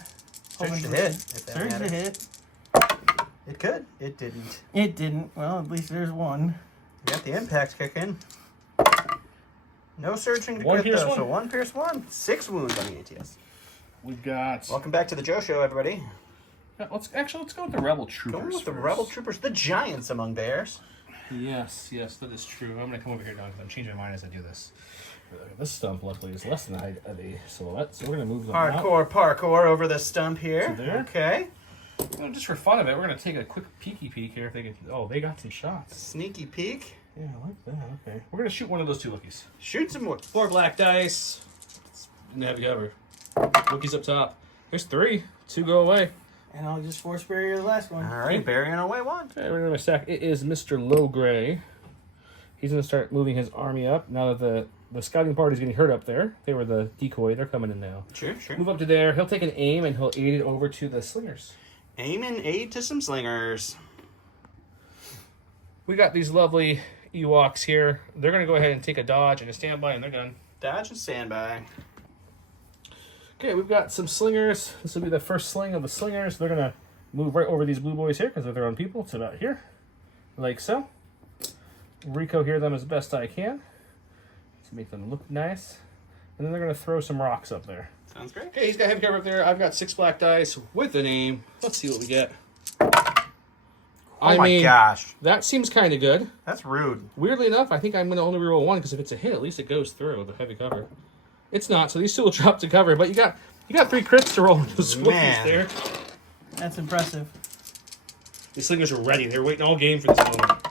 Surge to hit. If that Surge to matters. hit. It could. It didn't. It didn't. Well, at least there's 1. Got the impact kicking. No searching to 1 crit pierce though, 1. so 1 pierce 1. 6 wounds on the ATS. We've got... Welcome back to the Joe Show, everybody. Yeah, let's go with the Rebel Troopers Going with the first. Rebel Troopers, the giants among bears. Yes, that is true. I'm going to come over here, Don, because I'm changing my mind as I do this. This stump, luckily, is less than the height of the silhouette, so we're going to move them out. Parkour over the stump here. So there. Okay. Well, just for fun of it, we're going to take a quick peeky peek here if they can... Oh, they got some shots. Sneaky peek. Yeah, I like that. Okay. We're going to shoot one of those 2 Wookiees. Shoot some more. 4 black dice. Didn't have you ever. Wookiees up top. There's 3. 2 go away. And I'll just force barrier the last one. All right, burying away 1. Okay, we're in my stack. It is Mr. Low Gray. He's going to start moving his army up now that the scouting party's getting hurt up there. They were the decoy. They're coming in now. Sure. Move up to there. He'll take an aim and he'll aid it over to the slingers. Aim and aid to some slingers. We got these lovely Ewoks here. They're going to go ahead and take a dodge and a standby, and they're done. Dodge and standby. Okay, we've got some slingers. This will be the first sling of the slingers. They're going to move right over these blue boys here because they're their own people. It's about here, like so. Recohere them as best I can to make them look nice. And then they're going to throw some rocks up there. Sounds great. Okay, he's got heavy cover up there. I've got 6 black dice with a name. Let's see what we get. Oh my gosh. That seems kind of good. That's rude. Weirdly enough, I think I'm going to only reroll 1 because if it's a hit, at least it goes through the heavy cover. It's not, so these two will drop to cover. But you got 3 crits to roll with those Wookiees there. That's impressive. These slingers are ready. They're waiting all game for this moment.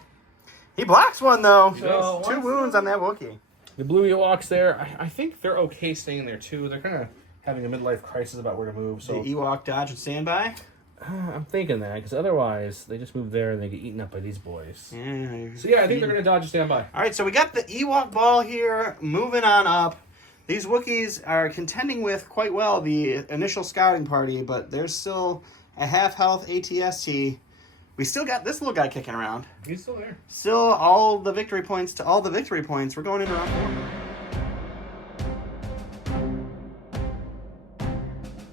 He blocks one, though. So, 2 wounds on that Wookiee. The blue Ewoks there, I think they're okay staying there too. They're kind of having a midlife crisis about where to move. So The Ewok dodge and standby. I'm thinking that because otherwise they just move there and they get eaten up by these boys. Yeah. So yeah, I think they're going to dodge and stand by. All right, so we got the Ewok ball here. Moving on up. These Wookiees are contending with quite well the initial scouting party, but there's still a half health ATST. We still got this little guy kicking around. He's still there. Still all the victory points to all the victory points. We're going into round 4.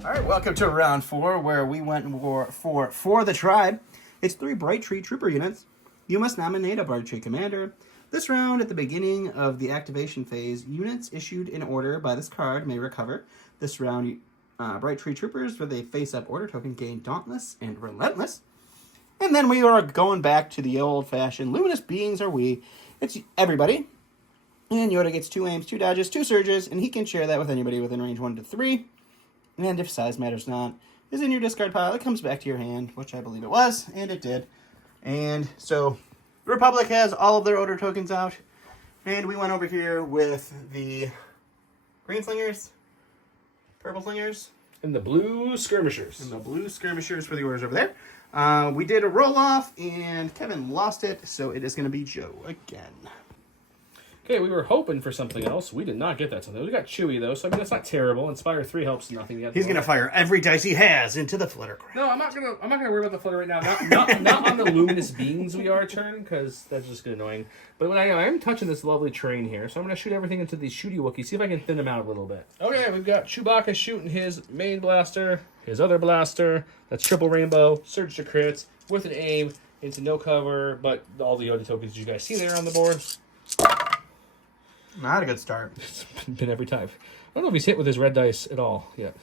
All right, welcome to round 4, where we went for the tribe. It's 3 Bright Tree Trooper units. You must nominate a Bright Tree commander. This round, at the beginning of the activation phase, units issued in order by this card may recover. This round, Bright Tree Troopers with a face-up order token gain Dauntless and Relentless. And then we are going back to the old-fashioned luminous beings are we. It's everybody. And Yoda gets 2 aims, 2 dodges, 2 surges, and he can share that with anybody within range 1 to 3. And if size matters not, is in your discard pile. It comes back to your hand, which I believe it was, and it did. And so the Republic has all of their order tokens out. And we went over here with the green slingers, purple slingers, And the blue skirmishers. and the blue skirmishers for the orders over there. We did a roll-off, and Kevin lost it, so it is going to be Joe again. Okay, we were hoping for something else. We did not get that something. We got Chewie, though, so I mean, that's not terrible. Inspire 3 helps nothing yet. He's going to fire every dice he has into the fluttercraft. No, I'm not gonna worry about the flutter right now. Not on the luminous beings we are turn, because that's just annoying. But when I am touching this lovely terrain here, so I'm gonna shoot everything into these shooty Wookiees, see if I can thin them out a little bit. Okay, we've got Chewbacca shooting his main blaster, his other blaster. That's triple rainbow, surge to crits with an aim into no cover, but all the Yoda tokens you guys see there on the board. Not a good start. It's been every time. I don't know if he's hit with his red dice at all yet.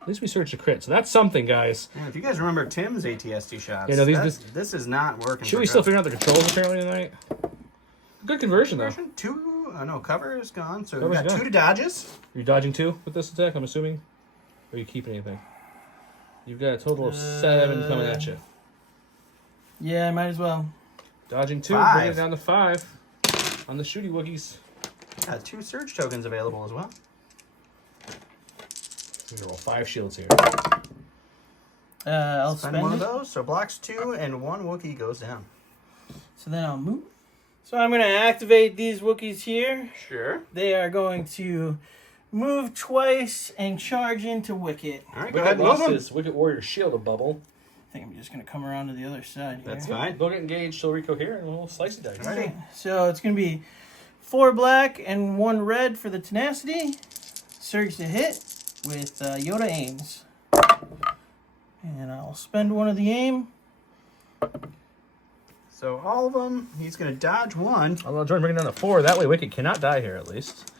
At least we surged to crit, so that's something, guys. Yeah, if you guys remember Tim's ATST shots, Yeah, no, this is not working. Chewie's still figuring out the controls apparently tonight. Good conversion, though. Cover is gone, so Cover's we got gone. 2 to dodges. You're dodging 2 with this attack, I'm assuming? Or are you keeping anything? You've got a total of 7 coming at you. Yeah, might as well. Dodging 2, 5. bringing it down to 5 on the shooty Wookiees. Got 2 surge tokens available as well. We're gonna roll 5 shields here. I'll Spend spend one of it. those, so blocks 2 and 1 Wookiee goes down. So then I'll move. So I'm going to activate these Wookiees here. Sure. They are going to move twice and charge into Wicket. All right, go Wicket ahead and move lost him. his Wicket Warrior shield a bubble. I think I'm just going to come around to the other side here. That's fine. Don't get engaged, she'll recohere, and we'll slice it dice. Alrighty. So it's going to be 4 black and 1 red for the tenacity. Surge to hit with Yoda aims. And I'll spend 1 of the aim. So all of them, he's going to dodge 1. I'll Jordan bring it down to 4. That way Wicket cannot die here, at least.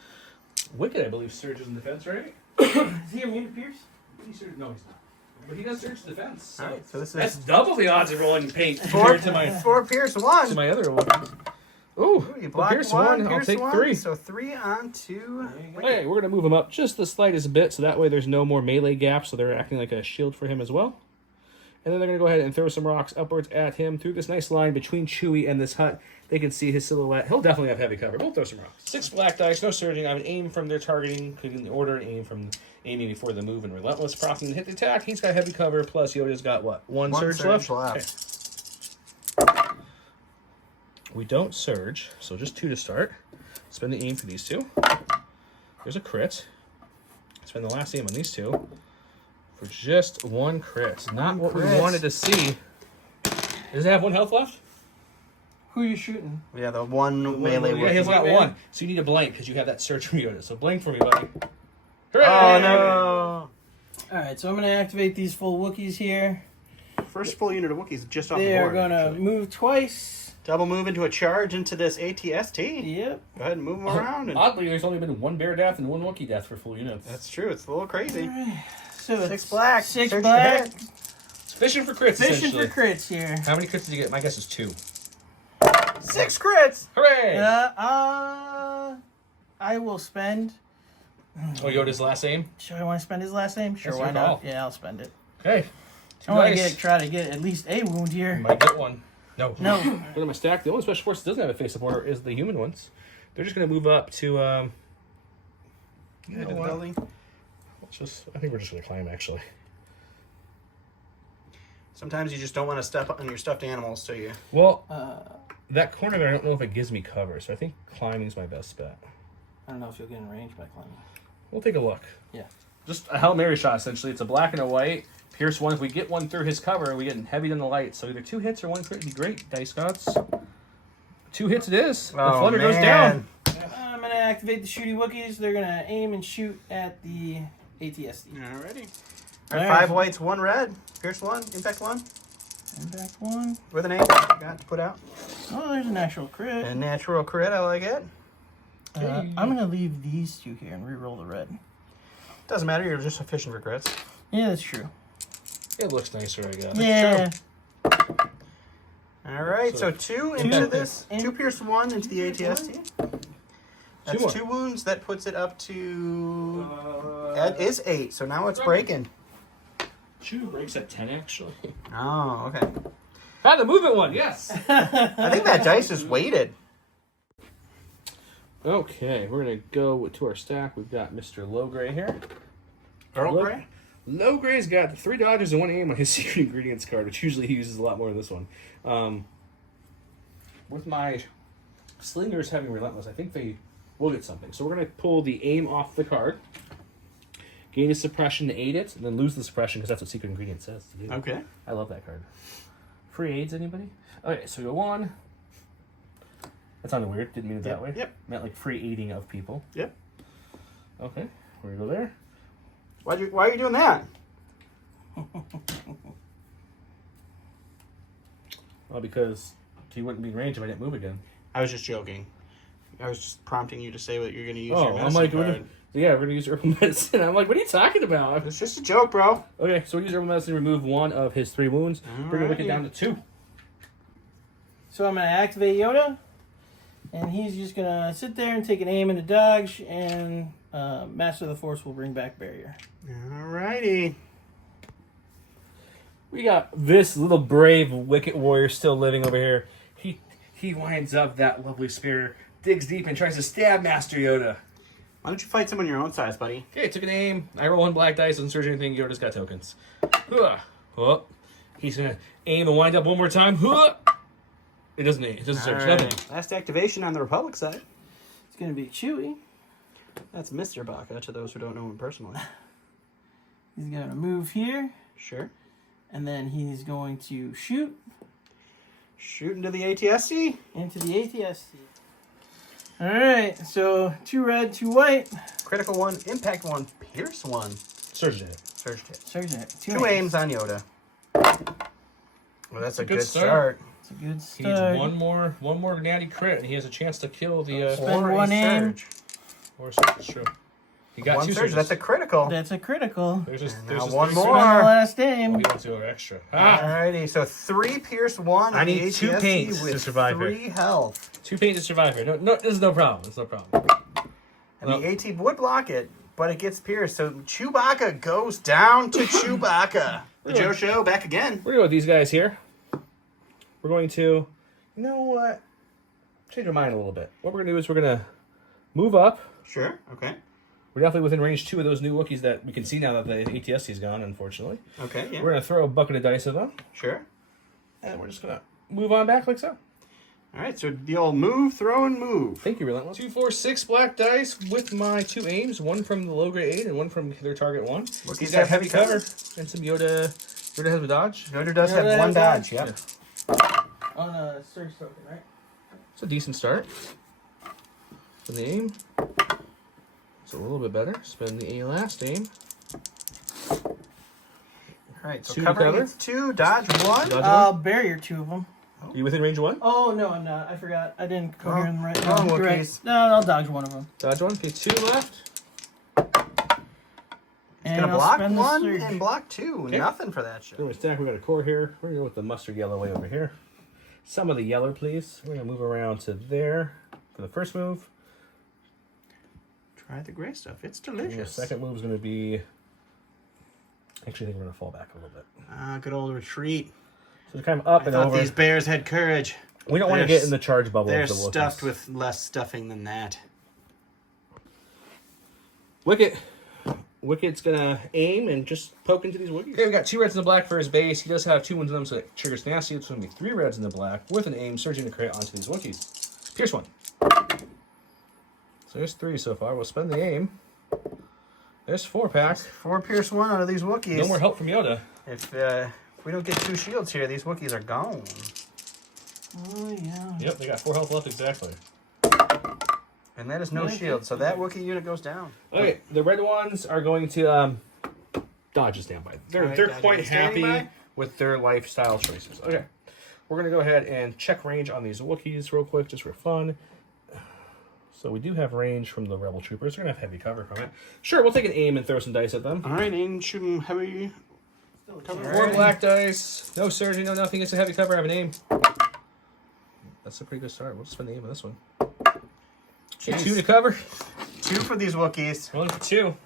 Wicket, I believe, surges in defense, right? Is he immune to Pierce? No, he's not. But he does surge defense. So, All right, so this that's is double the odds of rolling paint compared to my 4 Pierce 1. other one. Ooh, You block Pierce 1, I'll Pierce take 1, 3. So 3 on 2. Okay, we're going to move him up just the slightest bit, so that way there's no more melee gaps, so they're acting like a shield for him as well. And then they're going to go ahead and throw some rocks upwards at him through this nice line between Chewie and this hut. They can see his silhouette. He'll definitely have heavy cover. We'll throw some rocks. 6 black dice, no surging. I would aim from their targeting, clicking the order, aim from aiming before the move, and relentless prompting to hit the attack. He's got heavy cover, plus Yoda's got what? One surge left? Okay. We don't surge, so just 2 to start. Spend the aim for these 2. There's a crit. Spend the last aim on these 2 for just 1 crit. Not what we wanted to see. Does it have 1 health left? Who are you shooting? Yeah, the 1 melee Yeah, he's Wookiee. got 1. So you need a blank because you have that surge from Yoda. So blank for me, buddy. Hooray! Oh, no. Alright, so I'm going to activate these full Wookiees here. first full unit of Wookiees just off They the are board. going to actually. move twice. Double move into a charge into this ATST. Yep. Go ahead and move them around. And Oddly, there's only been one bear death and one Wookiee death for full units. that's true. It's a little crazy. Alright. So 6 black. 6 Search black. ahead. It's fishing for crits, Fishing for essentially. crits here. How many crits did you get? My guess is 2. 6 crits. Hooray! I will spend. Oh, Yoda's last aim? Should I want to spend his last name? Sure, That's why your not? call. Yeah, I'll spend it. Okay. I want to try to get at least a wound here. Might get one. No. No. Look at my stack. The only special force that doesn't have a face supporter is the human ones. They're just going to move up to, Yeah, to the what? building. I think we're just going to climb, actually. Sometimes you just don't want to step on your stuffed animals, so you. Well, that corner there, I don't know if it gives me cover, so I think climbing's my best bet. I don't know if you'll get in range by climbing. We'll take a look. Yeah. Just a Hail Mary shot, essentially. It's a black and a white. Pierce one. If we get one through his cover, we get heavy in the light. So either 2 hits or 1 crit would be great, Dice Gods. 2 hits it is. The flutter goes down. I'm going to activate the shooty Wookiees. They're going to aim and shoot at the ATSD. Alrighty. All right. 5 whites, 1 red. Pierce 1, impact 1. Impact 1. With an 8. Got to put out. Oh, there's a natural crit. A natural crit, I like it. I'm going to leave these 2 here and reroll the red. Doesn't matter, you're just fishing for crits. Yeah, that's true. It looks nicer, I guess. Yeah. Alright, so 2 into this. 2 pierce 1 into the ATST. That's more. 2 wounds. That puts it up to. That is 8, so now it's breaking. Shooter breaks at 10, actually. Oh, okay. Ah, the movement one, yes! I think that dice is weighted. Okay, we're going to go to our stack. We've got Mr. Low Gray here. Earl Low- Grey? Low Gray's got 3 dodges and 1 aim on his secret ingredients card, which usually he uses a lot more than this one. With my slingers having relentless, I think they will get something. So we're going to pull the aim off the card, gain a suppression to aid it, and then lose the suppression because that's what secret ingredient says to do. Okay. I love that card. Free aids, anybody? Okay, so we go 1. That sounded weird. Didn't mean it that way. Yep. Meant like free aiding of people. Yep. Okay, we're going to go there. Why are you doing that? Well, because he wouldn't be in range if I didn't move again. I was just joking. I was just prompting you to say what you're going to use your Oh, I'm medicine like, card. yeah, we're going to use herbal medicine. I'm like, what are you talking about? It's just a joke, bro. Okay, so we use herbal medicine to remove 1 of his 3 wounds. Bring the wicket down to 2. So I'm going to activate Yoda. And he's just going to sit there and take an aim and a dodge. And Master of the Force will bring back Barrier. Alrighty. We got this little brave wicket warrior still living over here. He winds up that lovely spear, digs deep, and tries to stab Master Yoda. Why don't you fight someone your own size, buddy? Okay, took an aim. I roll 1 black dice, doesn't search anything. Yoda's got tokens. Oh, he's going to aim and wind up 1 more time. It doesn't aim. It doesn't search. Alright. Nothing. Last activation on the Republic side. It's going to be Chewie. That's Mr. Baka, to those who don't know him personally. He's going to move here. Sure. And then he's going to shoot Shoot into the ATSC. into the ATSC. Alright, so 2 red, 2 white. Critical 1, impact 1, pierce 1. Surge it. Surge hit. Surge it. 2 aims on Yoda. Well, that's a good start. It's a good He needs start. one more natty crit, and he has a chance to kill the Spend Or a 1 aim. surge. or surge. It's true. He got 1 2 surge, surges. that's a critical. That's a critical. There's just, And there's now just 1 3 more. Spend the last aim. He wants to go extra. Ah! Alrighty, so 3 pierce 1 I on need the 2 ATSC paints with to survive 3 here. health. 2 paint to survive here. No, this is no problem. It's no problem. And the AT would block it, but it gets pierced. So Chewbacca goes down to Chewbacca. The Joe Show back again. We're going to go with these guys here. We're going to, you know what? Change our mind a little bit. What we're going to do is we're going to move up. Sure, okay. We're definitely within range 2 of those new Wookiees that we can see now that the ATSC is gone, unfortunately. Okay, yeah. We're going to throw a bucket of dice at them. Sure. And we're just going to move on back like so. Alright, so the old move, throw, and move. Thank you, Relentless. 2, 4, 6 black dice with my 2 aims. 1 from the low grade 8 and 1 from their target 1. He's got heavy cover. And some Yoda. Yoda has a dodge. Yoda does Yoda have 1 has dodge, one? yep. On a surge token, right? It's a decent start. Spend the aim. It's a little bit better. Spend the last aim. right, so Two to cover cover. needs 2, dodge 1. Dodge Barrier 2 of them. You within range of 1? Oh, no, I'm not. I forgot. I didn't cohere them right. wrong You're right. Wookiees. No, I'll dodge one of them. Dodge 1. Okay, 2 left. And Gonna I'll block spend the 1 surge. and block 2. Okay. Nothing for that shit. We're gonna stack. We got a core here. We're gonna go with the mustard yellow way over here. Some of the yellow, please. We're gonna move around to there for the first move. Try the gray stuff. It's And the delicious. second move is gonna be. Actually, I think we're gonna fall back a little bit. Good old retreat. So kind of up I and thought over. these bears had courage. We don't want to they're get in the charge bubble. They're of the Wookiees. stuffed with less stuffing than that. Wicket. Wicket's gonna aim and just poke into these Wookiees. Okay, we got 2 reds in the black for his base. He does have 2 ones in them, so it triggers nasty. It's gonna be 3 reds in the black with an aim, surging to crit onto these Wookiees. Pierce 1. So there's 3 so far. We'll spend the aim. There's 4 pack. 4 pierce 1 out of these Wookiees. No more help from Yoda. If we don't get 2 shields here, these Wookiees are gone. Oh, yeah. Yep, they got 4 health left exactly. And that is no shield, so that Wookiee unit goes down. Okay, the red ones are going to dodge a standby. They're Alright, they're dodge quite a standby. happy with their lifestyle choices. Okay, we're gonna go ahead and check range on these Wookiees real quick, just for fun. So we do have range from the rebel troopers. We're gonna have heavy cover from it. Sure, we'll take an aim and throw some dice at them. Alright, aim, shoot them heavy. Still 4 black dice. No surgery, no nothing. It's a heavy cover. I have an aim. That's a pretty good start. We'll spend the aim on this one. Okay, 2 to cover. 2 for these Wookiees. Rolling for 2.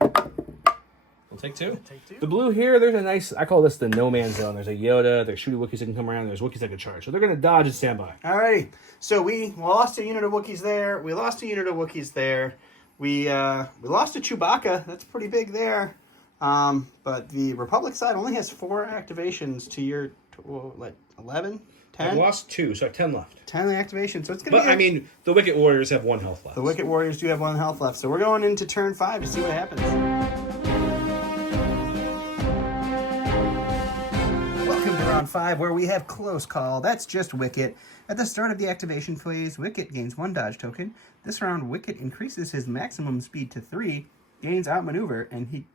We'll take 2. The blue here, there's a nice, I call this the no man's zone. There's a Yoda, there's shooty Wookiees that can come around, there's Wookiees that can charge. So they're going to dodge and stand by. Alrighty, so we lost a unit of Wookiees there. We lost a unit of Wookiees there. We lost a Chewbacca. That's pretty big there. But the Republic side only has 4 activations to your, 11? 10? I've lost 2, so I have 10 left. 10 activations, so it's going to But, be... I mean, the Wicked Warriors have 1 health left. The Wicked Warriors do have 1 health left, so we're going into turn 5 to see what happens. Welcome to round 5, where we have Close Call. That's just Wicket. At the start of the activation phase, Wicket gains 1 dodge token. This round, Wicket increases his maximum speed to 3, gains outmaneuver, and he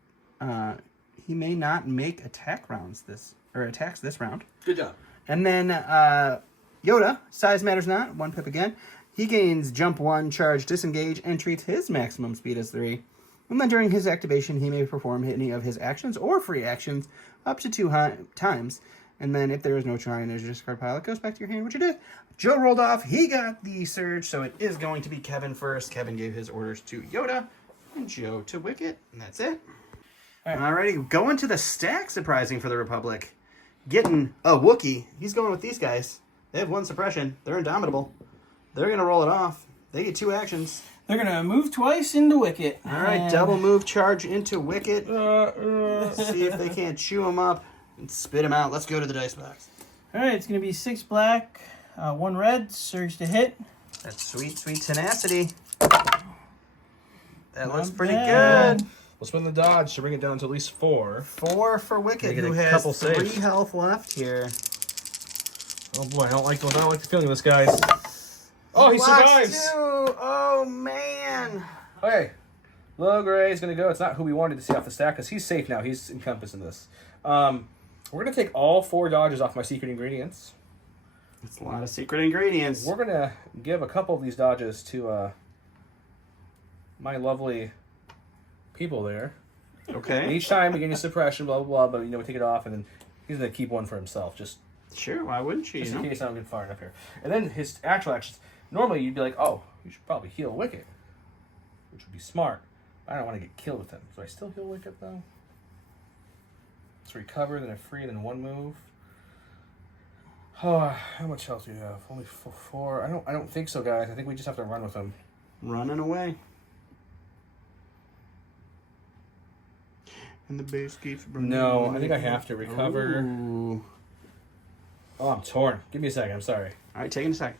may not make attacks this round. Good job. And then Yoda, size matters not, 1 pip again. He gains jump 1, charge, disengage, and treats his maximum speed as 3. And then during his activation, he may perform any of his actions or free actions up to 2 times. And then if there is no try and there's a discard pile, it goes back to your hand, which it is. Joe rolled off. He got the surge, so it is going to be Kevin first. Kevin gave his orders to Yoda and Joe to Wicket, and that's it. Alrighty, going to the stack, surprising for the Republic. Getting a Wookiee. He's going with these guys. They have 1 suppression. They're indomitable. They're going to roll it off. They get 2 actions. They're going to move twice into Wicket. All right, double move charge into Wicket. See if they can't chew him up and spit him out. Let's go to the dice box. All right, it's going to be 6 black, 1 red, surge to hit. That's sweet, sweet tenacity. That looks Not pretty bad. good. We'll spend the dodge to bring it down to at least 4. 4 for Wicket, They get a who has couple 3 saves. health left here. Oh boy, I don't like the feeling of this, guys. Oh, he Blocks survives! 2. Oh, man. Okay. Low Gray is going to go. It's not who we wanted to see off the stack because he's safe now. He's encompassed in this. We're going to take all 4 dodges off my secret ingredients. It's a lot of secret ingredients. We're going to give a couple of these dodges to my lovely people there. And Okay. each time we gain a suppression, blah, blah, blah, but, we take it off, and then he's going to keep 1 for himself, just Sure, why wouldn't you? in case I don't get far enough here. And then his actual actions, normally you'd be like, oh, you should probably heal Wicket, which would be smart. I don't want to get killed with him. So I still heal Wicket, though? Let's recover, then a free, then 1 move. Oh, how much health do you have? Only 4. I don't think so, guys. I think we just have to run with him. Running away. And the base keeps running. No, I think I have to recover. Ooh. Oh, I'm torn. Give me a second. I'm sorry. All right, taking a second.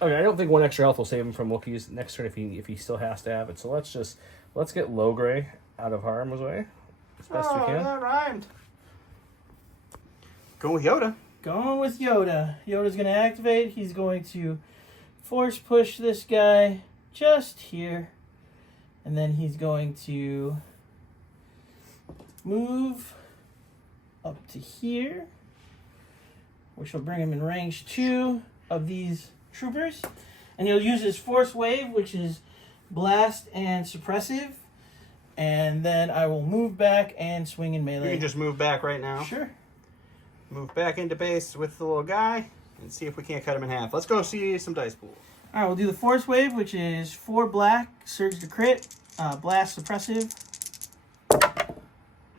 Okay, I don't think 1 extra health will save him from Wookiees next turn if he still has to have it. So let's get Low Gray out of harm's way as best we can. That rhymed. Go with Yoda. Going with Yoda. Yoda's going to activate. He's going to force push this guy just here. And then he's going to move up to here, which will bring him in range 2 of these troopers. And he'll use his force wave, which is blast and suppressive. And then I will move back and swing in melee. You can just move back right now. Sure. Move back into base with the little guy and see if we can't cut him in half. Let's go see some dice pools. All right, we'll do the force wave, which is 4 black, surge to crit, blast suppressive.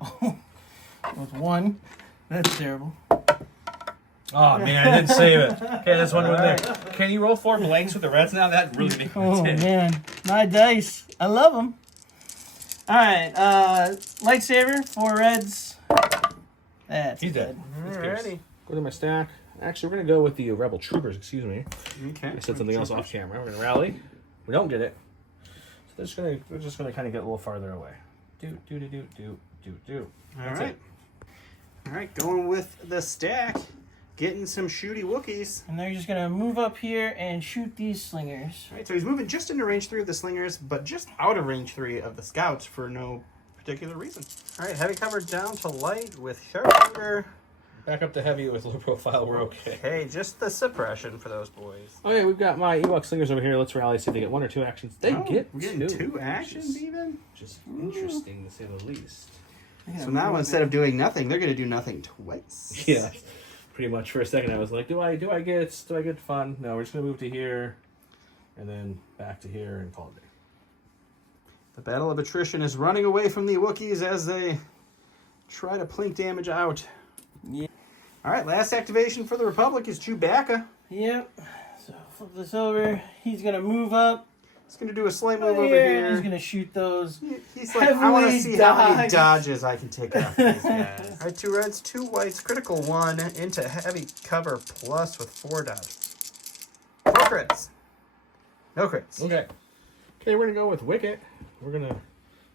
Oh, with 1. That's terrible. Oh man, I didn't save it. Okay, that's one there. Can you roll 4 blanks with the reds now? That really makes me Oh tick. man, my dice. I love them. All right, lightsaber, 4 reds. That's He's good. dead. Alrighty. Go to my stack. Actually, we're gonna go with the rebel troopers. Excuse me. Okay. I said something else off camera. We're gonna rally. We don't get it. So they're just gonna kind of get a little farther away. Do. All That's right. it. All right, going with the stack, getting some shooty Wookiees. And they're just gonna move up here and shoot these slingers. All right, so he's moving just into range 3 of the slingers, but just out of range 3 of the scouts for no particular reason. All right, heavy cover down to light with sharpshooter. Back up to heavy with low profile. We're okay. Okay, just the suppression for those boys. Okay, we've got my Ewok slingers over here. Let's rally, see if they get 1 or 2 actions. They get we're getting 2 which actions is even. just interesting to say the least. So now instead of doing nothing, they're going to do nothing twice. Yeah, pretty much. For a second, I was like, do I get fun? No, we're just gonna move to here, and then back to here and call it a day. The battle of attrition is running away from the Wookiees as they try to plink damage out. Yeah. All right, last activation for the Republic is Chewbacca. Yep. So flip this over. He's gonna move up. He's going to do a slight move over Here. here. He's gonna shoot those. He's like, I want to heavily see how many dodge. dodges I can take off these guys. All right, 2 reds, 2 whites, critical 1 into heavy cover plus with 4 dodges. 4 crits. No crits. Okay, we're gonna go with Wicket. We're gonna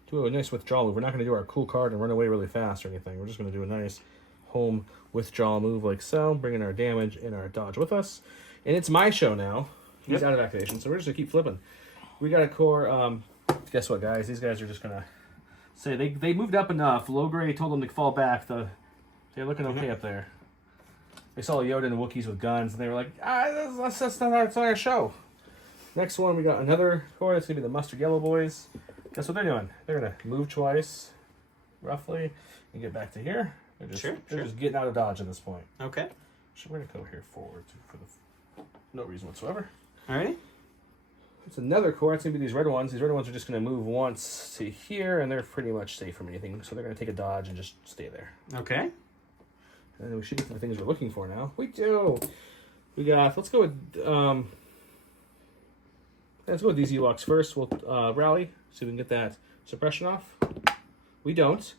do a nice withdrawal move. We're not gonna do our cool card and run away really fast or anything. We're just gonna do a nice home withdrawal move like so, bringing our damage and our dodge with us. And it's my show now. He's out of activation, so we're just gonna keep flipping. We got a core. Guess what, guys? These guys are just gonna say they moved up enough. Low grade told them to fall back. They're looking okay up there. They saw Yoda and the Wookiees with guns, and they were like, that's not our show. Next one, we got another core. That's gonna be the mustard yellow boys. Guess what they're doing? They're gonna move twice, roughly, and get back to here. They're just getting out of dodge at this point. Okay. So we're gonna go here forward for no reason whatsoever. All right. It's another core. It's going to be these red ones. These red ones are just going to move once to here, and they're pretty much safe from anything. So they're going to take a dodge and just stay there. Okay. And then we should get to the things we're looking for now. We do. We got, let's go with these Ewoks first. We'll rally, so we can get that suppression off. We don't.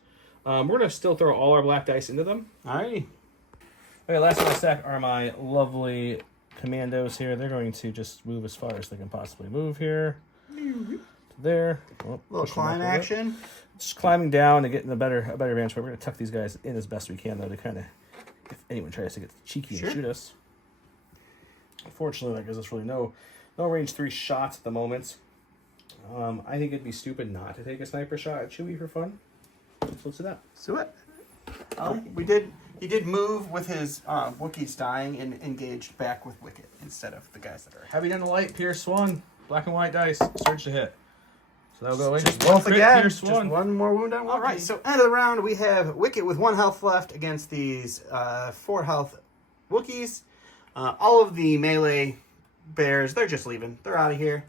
We're going to still throw all our black dice into them. All right. Okay, last in my stack are my lovely commandos here. They're going to just move as far as they can possibly move here. To there. Oh, Little climb action. Just climbing down and getting a better advantage. We're going to tuck these guys in as best we can, though, to kind of, if anyone tries to get cheeky and shoot us. Unfortunately, that gives us really no range 3 shots at the moment. I think it'd be stupid not to take a sniper shot at Chewie for fun. So let's do that. So what? He did move with his Wookiees dying and engaged back with Wicket instead of the guys that are. Heavy down the light, Pierce 1. Black and white dice. Surge to hit. So that'll go in. Just One both crit, again. Pierce Just 1. one more wound on Wookie. All right, so end of the round, we have Wicket with 1 health left against these 4 health Wookiees. All of the melee bears, they're just leaving. They're out of here.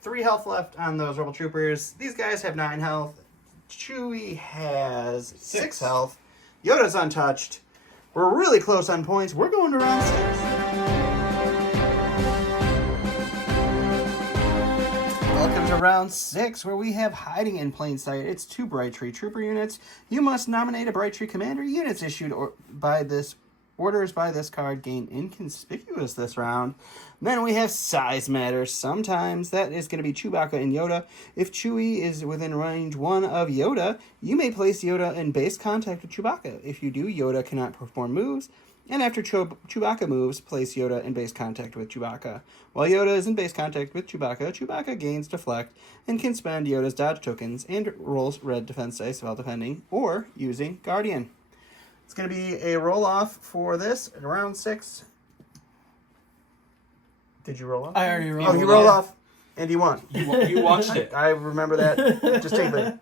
3 health left on those rebel troopers. These guys have 9 health. Chewie has 6 health. Yoda's untouched. We're really close on points. We're going to round 6. Welcome to round 6, where we have hiding in plain sight. It's 2 Bright Tree Trooper units. You must nominate a Bright Tree commander. Units issued orders by this card gain inconspicuous this round. Then we have size matters. Sometimes that is going to be Chewbacca and Yoda. If Chewie is within range 1 of Yoda, you may place Yoda in base contact with Chewbacca. If you do, Yoda cannot perform moves. And after Chewbacca moves, place Yoda in base contact with Chewbacca. While Yoda is in base contact with Chewbacca, Chewbacca gains deflect and can spend Yoda's dodge tokens and rolls red defense dice while defending or using Guardian. It's going to be a roll-off for this in round 6. Did you roll off? I already rolled. Oh, you rolled off, and you won. You watched it. I remember that distinctly.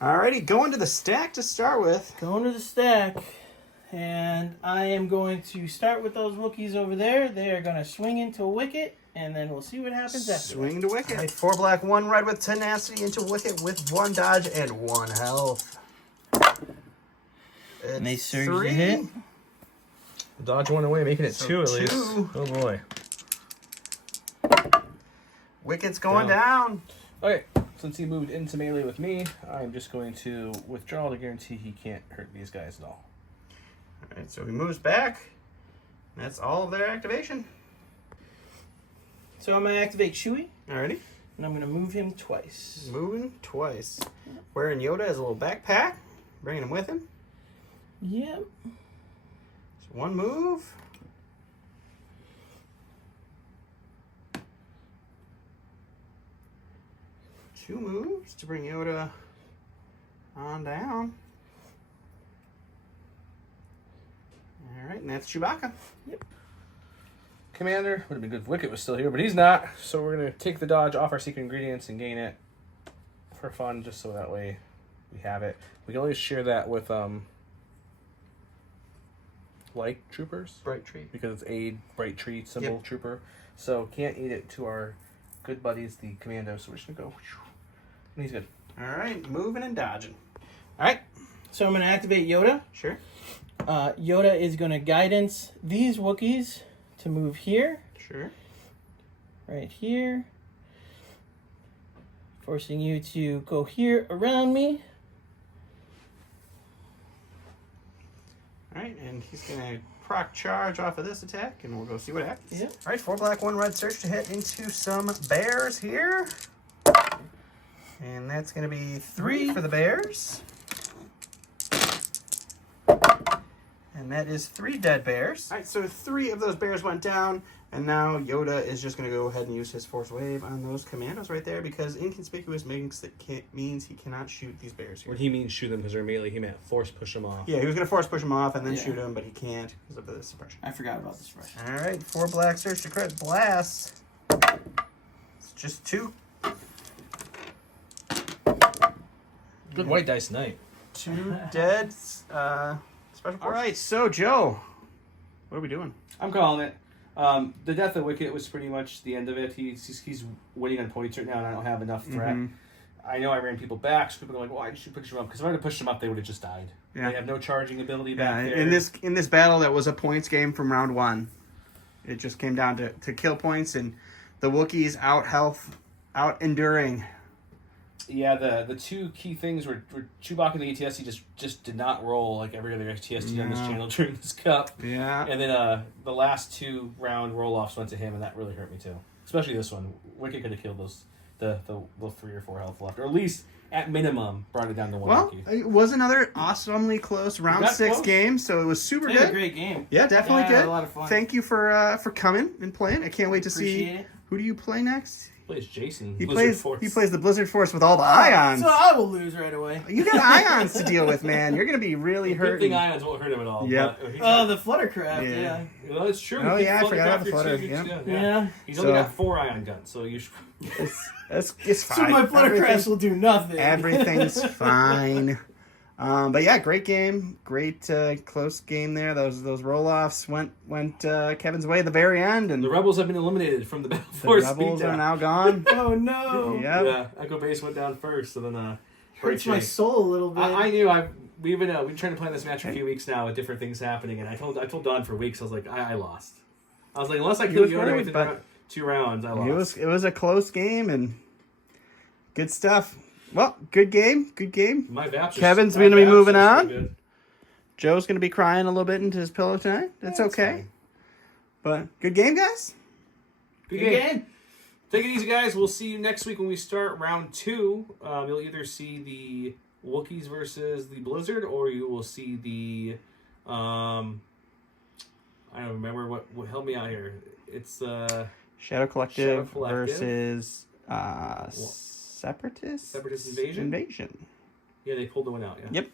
Alrighty, going to the stack to start with. Going to the stack. And I am going to start with those Wookiees over there. They are going to swing into a wicket, and then we'll see what happens after. Swing to wicket. Right, 4 black, 1 red with tenacity into wicket with 1 dodge and 1 health. And they It's surge 3. the hit. Dodge one away, making it So 2 at 2. least. Oh boy. Wicket's going down. Okay, since he moved into melee with me, I'm just going to withdraw to guarantee he can't hurt these guys at all. Alright, so he moves back. That's all of their activation. So I'm going to activate Chewie, Alrighty. and I'm going to move him twice. Moving twice. Wearing Yoda as a little backpack. Bringing him with him. Yep. So 1 move. Two moves to bring Yoda on down. Alright, and that's Chewbacca. Commander, would have been good if Wicket was still here, but he's not. So we're going to take the dodge off our secret ingredients and gain it for fun, just so that way we have it. We can always share that with like troopers, Bright treat. because it's a bright tree symbol trooper. So can't eat it to our good buddies, the commando. So we're just gonna go. And he's good. Alright, moving and dodging. Alright, So I'm going to activate Yoda. sure. Yoda is going to guidance these Wookiees to move here, Sure. right here, forcing you to go here around me. Alright, and he's gonna proc charge off of this attack, and we'll go see what happens. Yep. Alright, 4 black, 1 red, search to hit into some bears here. And that's gonna be 3 for the bears. And that is 3 dead bears. Alright, so 3 of those bears went down, and now Yoda is just gonna go ahead and use his force wave on those commandos right there, because inconspicuous means he cannot shoot these bears here. When he means shoot them because they're melee, he meant force push them off. Yeah, he was gonna force push him off and then Yeah. shoot him, but he can't because of the suppression. I forgot about this rush. Alright, 4 black, search to crit, blast. It's just 2. Good white dice night. 2 dead. Special. Alright, so Joe, what are we doing? I'm calling it. The death of Wicket was pretty much the end of it. He's winning on points right now, and I don't have enough threat. I know I ran people back, so people are like, "Why did you push them up?" Because if I would have pushed them up, they would have just died. Yeah. They have no charging ability back there. in this battle that was a points game from round 1. It just came down to kill points, and the Wookiees out health, out enduring. Yeah, the 2 key things were Chewbacca and the ATST just did not roll like every other ATST on this channel during this cup. Yeah. And then the last 2 round roll-offs went to him, and that really hurt me too. Especially this one. Wicket could have killed those the 3 or 4 health left, or at least at minimum brought it down to 1 Well, Wookiee. it was another awesomely close round Got 6 close. game, so it was super It was a good. great game. Yeah, definitely I good. had a lot of fun. Thank you for coming and playing. I can't wait to see Appreciate it. who do you play next. He plays Jason. He Blizzard plays Force. he plays the Blizzard Force with all the ions. So I will lose right away. You got ions to deal with, man. You're gonna be really Good hurting. thing ions won't hurt him at all. Yep. But he's Oh, got- the Fluttercraft, Yeah. yeah. well, it's true. Oh, He yeah, I floated forgot about the after 2 flutter, weeks, yeah. Yeah. He's only So- got 4 ion guns, so you should. It's So fine. my Fluttercrafts will do nothing. Everything's fine. But yeah, great game. Great close game there. Those roll-offs went Kevin's way at the very end, and The rebels have been eliminated from the Battle the Force. Rebels beatdown. are now gone. Oh no. Yep. Yeah, Echo Base went down first, and then Hurts Bright my Tree. soul a little bit. I knew we've been trying to plan this match for a few weeks now with different things happening, and I told Don for weeks. I was like, I lost. I was like, unless I kill was Yoda worried, within but 2 rounds, I lost. It was a close game and good stuff. Well, good game. Good game. My Vaps are- Kevin's my gonna be Vaps moving are so on. good. Joe's gonna be crying a little bit into his pillow tonight. That's okay. fine. But good game, guys. Good Good game. game. Take it easy, guys. We'll see you next week when we start round 2. You'll either see the Wookiees versus the Blizzard, or you will see the I don't remember what help me out here. It's Shadow Collective, Shadow Collective. versus Separatist Separatist Invasion? Invasion. Yeah, they pulled the one out. Yeah. Yep.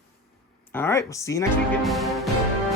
All right, we'll see you next weekend.